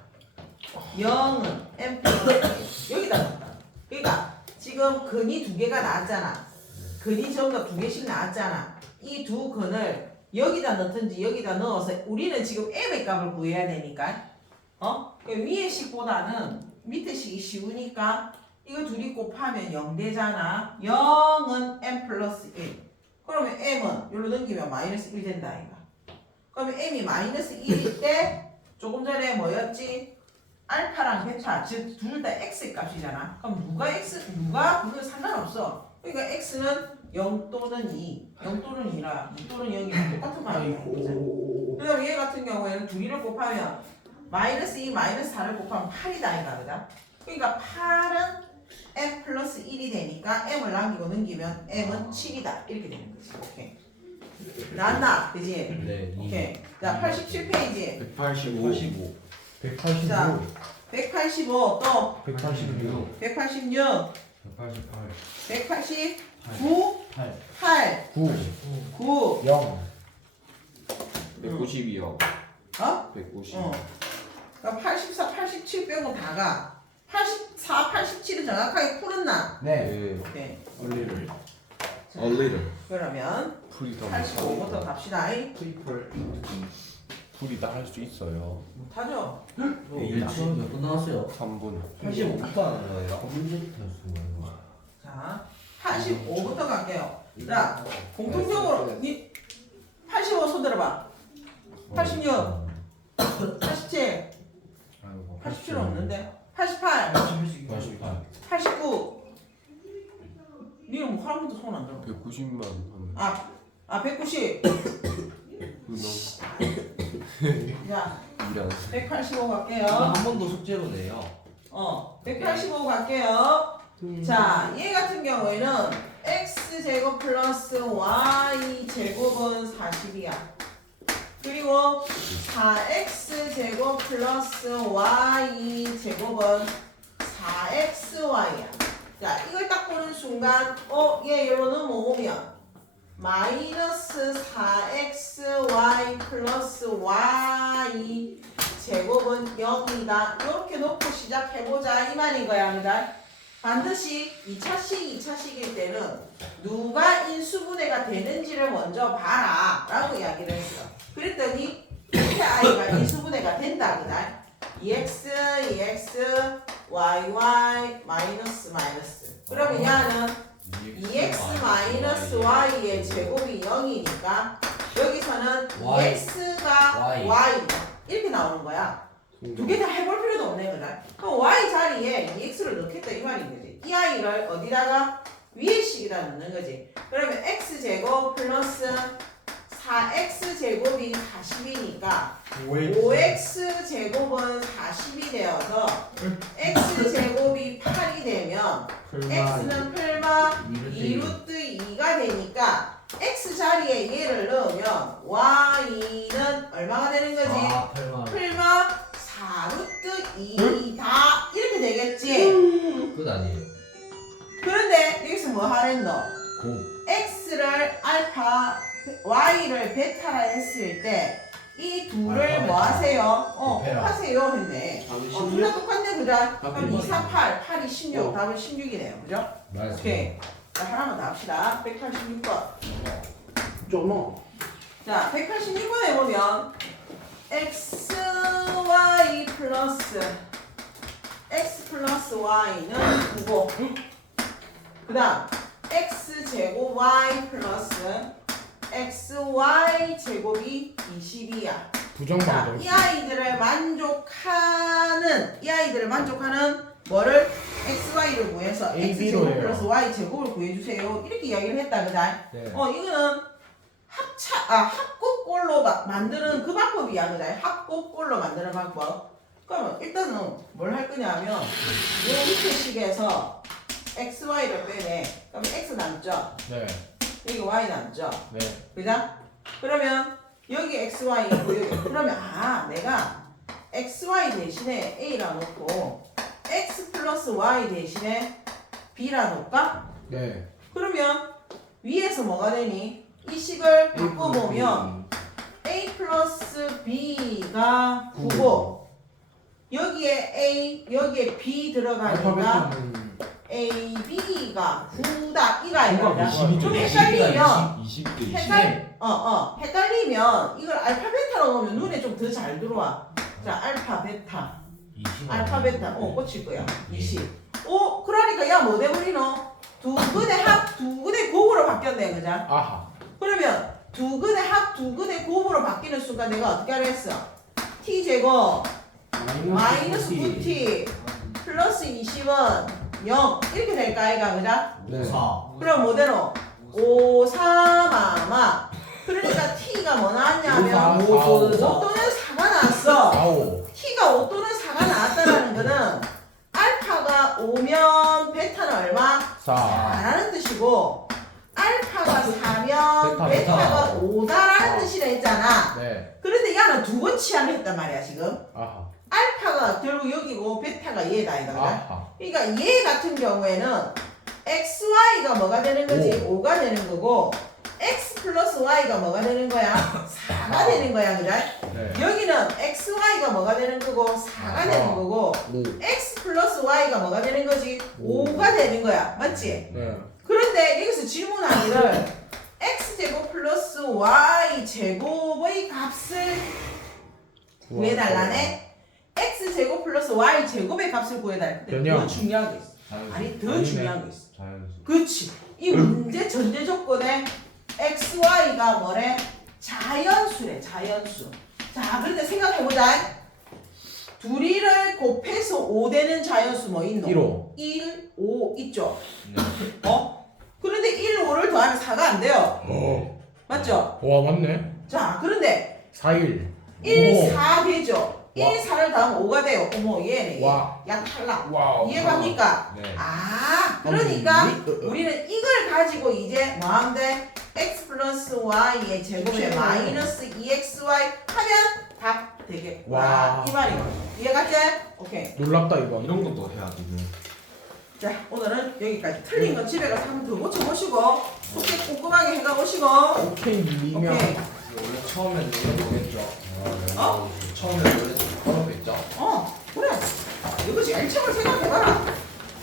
0은 m 플러스 여기다 넣었다. 그러니까 지금 근이 두 개가 나왔잖아. 근이 전부 다 두 개씩 나왔잖아. 이 두 근을 여기다 넣든지 여기다 넣어서 우리는 지금 m의 값을 구해야 되니까 위의 식보다는 밑에 식이 쉬우니까 이거 둘이 곱하면 0 되잖아. 0은 m 플러스 1. 그러면 m은 여기로 넘기면 마이너스 1 된다 아이가. 그러면 m이 마이너스 1일 때 조금 전에 뭐였지? 알파랑 베타 즉 둘 다 x의 값이잖아. 그럼 누가 그거 상관없어. 그러니까 x는 0 또는 2, 0 또는 2라 2 또는 0이랑 똑같은 말이야. 그다음 얘 같은 경우에는 둘이를 곱하면 마이너스 2, 마이너스 4를 곱하면 8이다 아이가, 그다? 그러니까 8은 m 플러스 1이 되니까 m을 남기고 넘기면 m은 7이다 이렇게 되는 거지. 오케이. 나왔나? 그지? 네. 오케이. 자, 87페이지. 185. 185. 자. 185 또 186. 186, 188. 189, 8. 8, 9. 9. 0. 192요. 어? 190. 그럼 84, 87 빼고 다가. 84, 87은 정확하게 풀었나? 네. 네. 오케이. 얼리를. 얼리를. 그러면 풀이 더 85부터 갑시다. 트리플. 풀이 다 할 수 있어요. 못하죠? 일주일 몇분 나왔어요? 3분. 85부터 하는 거예요. 문제부터 했어요. 자, 85부터 갈게요. 자, 공통적으로 85 손들어봐. 86, 87, 87은 없는데. 88, 89. 니는 뭐 하나부터 손 안 들어. 190만 하면. 190. 자, 이란. 185 갈게요. 한 번 더 숙제로 내요. 185 갈게요. 자, 얘 같은 경우에는 x제곱 플러스 y제곱은 40이야. 그리고 4x제곱 플러스 y제곱은 4xy야. 자, 이걸 딱 보는 순간 얘 여기로 넘어오면 마이너스 4xy 플러스 y 제곱은 0이다. 이렇게 놓고 시작해보자 이 말인 거야. 합니다. 반드시 2차식일 때는 누가 인수분해가 되는지를 먼저 봐라 라고 이야기를 했어. 그랬더니 이렇게 i가 인수분해가 된다. 그날 2x, 2x, yy, 마이너스 마이너스. 그러면 얘는 2x 마이너스 y의 제곱이 0이니까 여기서는 Y. 2x가 Y. y 이렇게 나오는 거야. 두 개 다 해볼 필요도 없네 그날. 그럼 y 자리에 2x를 넣겠다 이 말인 거지. 이 i를 어디다가 위에 식에다 넣는 거지. 그러면 x제곱 플러스 4x제곱이 40이니까 5x제곱은 40이 되어서 x제곱이 8이 되면 x는 풀마 2루트 2가 되니까 x 자리에 얘를 넣으면 y는 얼마가 되는 거지? 8만. 풀마 4루트 2다 이렇게 되겠지? 끝 아니에요. 그런데 여기서 뭐 하랬노? 고. x를 알파 y를 베타라 했을 때 이 둘을 알파, 뭐 베타. 하세요? 곱해라. 하세요 했네. 둘 다 똑같네 그죠? 그럼 2, 4, 8, 8이 16 답은 16이네요 그죠? 오케이. 자 하나만 더 합시다. 186번. 쩌노. 자 186번에 보면 xy 플러스 y는 9고 그 다음 x제곱 y 플러스 xy 제곱이 20이야. 자, 부정방정. 이 아이들을 만족하는 뭐를 xy를 구해서 A, x제곱 B로 해요. 플러스 y 제곱을 구해주세요. 이렇게 이야기를 했다 그자. 네. 이거는 합곱꼴로 만드는 그 방법이야 그자. 합곱꼴로 만드는 방법. 그러면 일단은 뭘 할 거냐면 이 밑에 식에서 xy를 빼내. 그러면 x 남죠. 네. 여기 y 남죠. 네. 그죠? 그러면 여기 xy 있고 여기 그러면 내가 xy 대신에 a라 놓고 x 플러스 y 대신에 b라 놓을까? 네. 그러면 위에서 뭐가 되니? 이 식을 바꿔보면 a 플러스 b가 9고 여기에 a 여기에 b 들어가니까 알파벳은 a, b가 9다 이거 아니야? 20이죠. 좀 헷갈리면 20대 20. 헷갈리면 이걸 알파 베타로 놓으면 눈에 좀 더 잘 들어와. 자, 알파 베타. 알파 베타. 꽂힐 거야. 20. 그러니까 야 뭐 돼버리노? 두 근의 곱으로 바뀌었네, 그자? 아하. 그러면 두 근의 곱으로 바뀌는 순간 내가 어떻게 하려 했어? t 제곱 마이너스 9t 플러스 20은 0 이렇게 될까 아이가 그자? 네. 4. 그럼 뭐대로 5, 4, 마마. 그러니까 t가 뭐 나왔냐면 5 5 또는 4가 나왔어. 45. t가 5 또는 4가 나왔다는 거는 알파가 5면 베타는 얼마? 4. 4라는 뜻이고 알파가 4면 베타가 5다라는 뜻이라 했잖아. 네. 그런데 얘는 두 번 치환을 했단 말이야 지금. 아하. 알파가 결국 여기고 베타가 얘다 이거다. 아하. 그러니까 얘 같은 경우에는 xy가 뭐가 되는 거지? 5가 되는 거고 x 플러스 y가 뭐가 되는 거야? 4가 되는 거야, 그래? 네. 여기는 xy가 뭐가 되는 거고 4가 되는 거고 x 플러스 y가 뭐가 되는 거지? 5가 되는 거야, 맞지? 네. 그런데 여기서 질문하기를 x제곱 플러스 y제곱의 값을 구해달라네? x제곱 플러스 y제곱의 값을 구해달라. 근데 더 변형. 중요한 게 있어. 자연수. 아니 더 아니네. 중요한 게 있어. 자연수. 그렇지. 이 문제 전제 조건에 x, y가 뭐래? 자연수래, 자연수. 자, 그런데 생각해보자. 둘이를 곱해서 5 되는 자연수 뭐 있노? 1호. 1, 5 있죠? 네. 그런데 1, 5를 더하면 4가 안 돼요. 맞죠? 와 맞네. 자, 그런데 4일. 1, 4 되죠? 1, 4를 더하면 5가 돼요. 어머, 얘네. 얘. 와. 약 탈락. 와우. 이해갑니까? 네. 아, 그러니까 우리는 이걸 가지고 이제 뭐 하면 돼? x 플러스 y의 제곱에 마이너스 2xy 하면 답 되겠구나. 와. 이 말이고. 이해갔지? 오케이. 놀랍다 이거. 이런 것도 해야 되네. 자, 오늘은 여기까지. 틀린 건 집에 가서 한번 더 고쳐보시고 숙제 꼼꼼하게 해가보시고. 오케이 미명. 오케이. 원래 처음에는 이런 거겠죠. 어? 처음에는 원래 그런 거 있죠. 그래. 이것이 일정을 생각해봐라.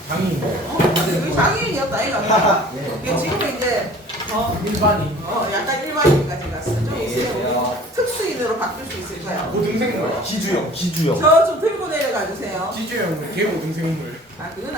장인. 이거 장애인이었다, 이거. 이게 지금 이제, 일반인. 약간 일반인까지 갔어. 좀 있으면 특수인으로 바뀔 수 있을 거야. 고등생물. 기주형. 저 좀 들고 내려가 주세요. 지주형 개고등생물. 그건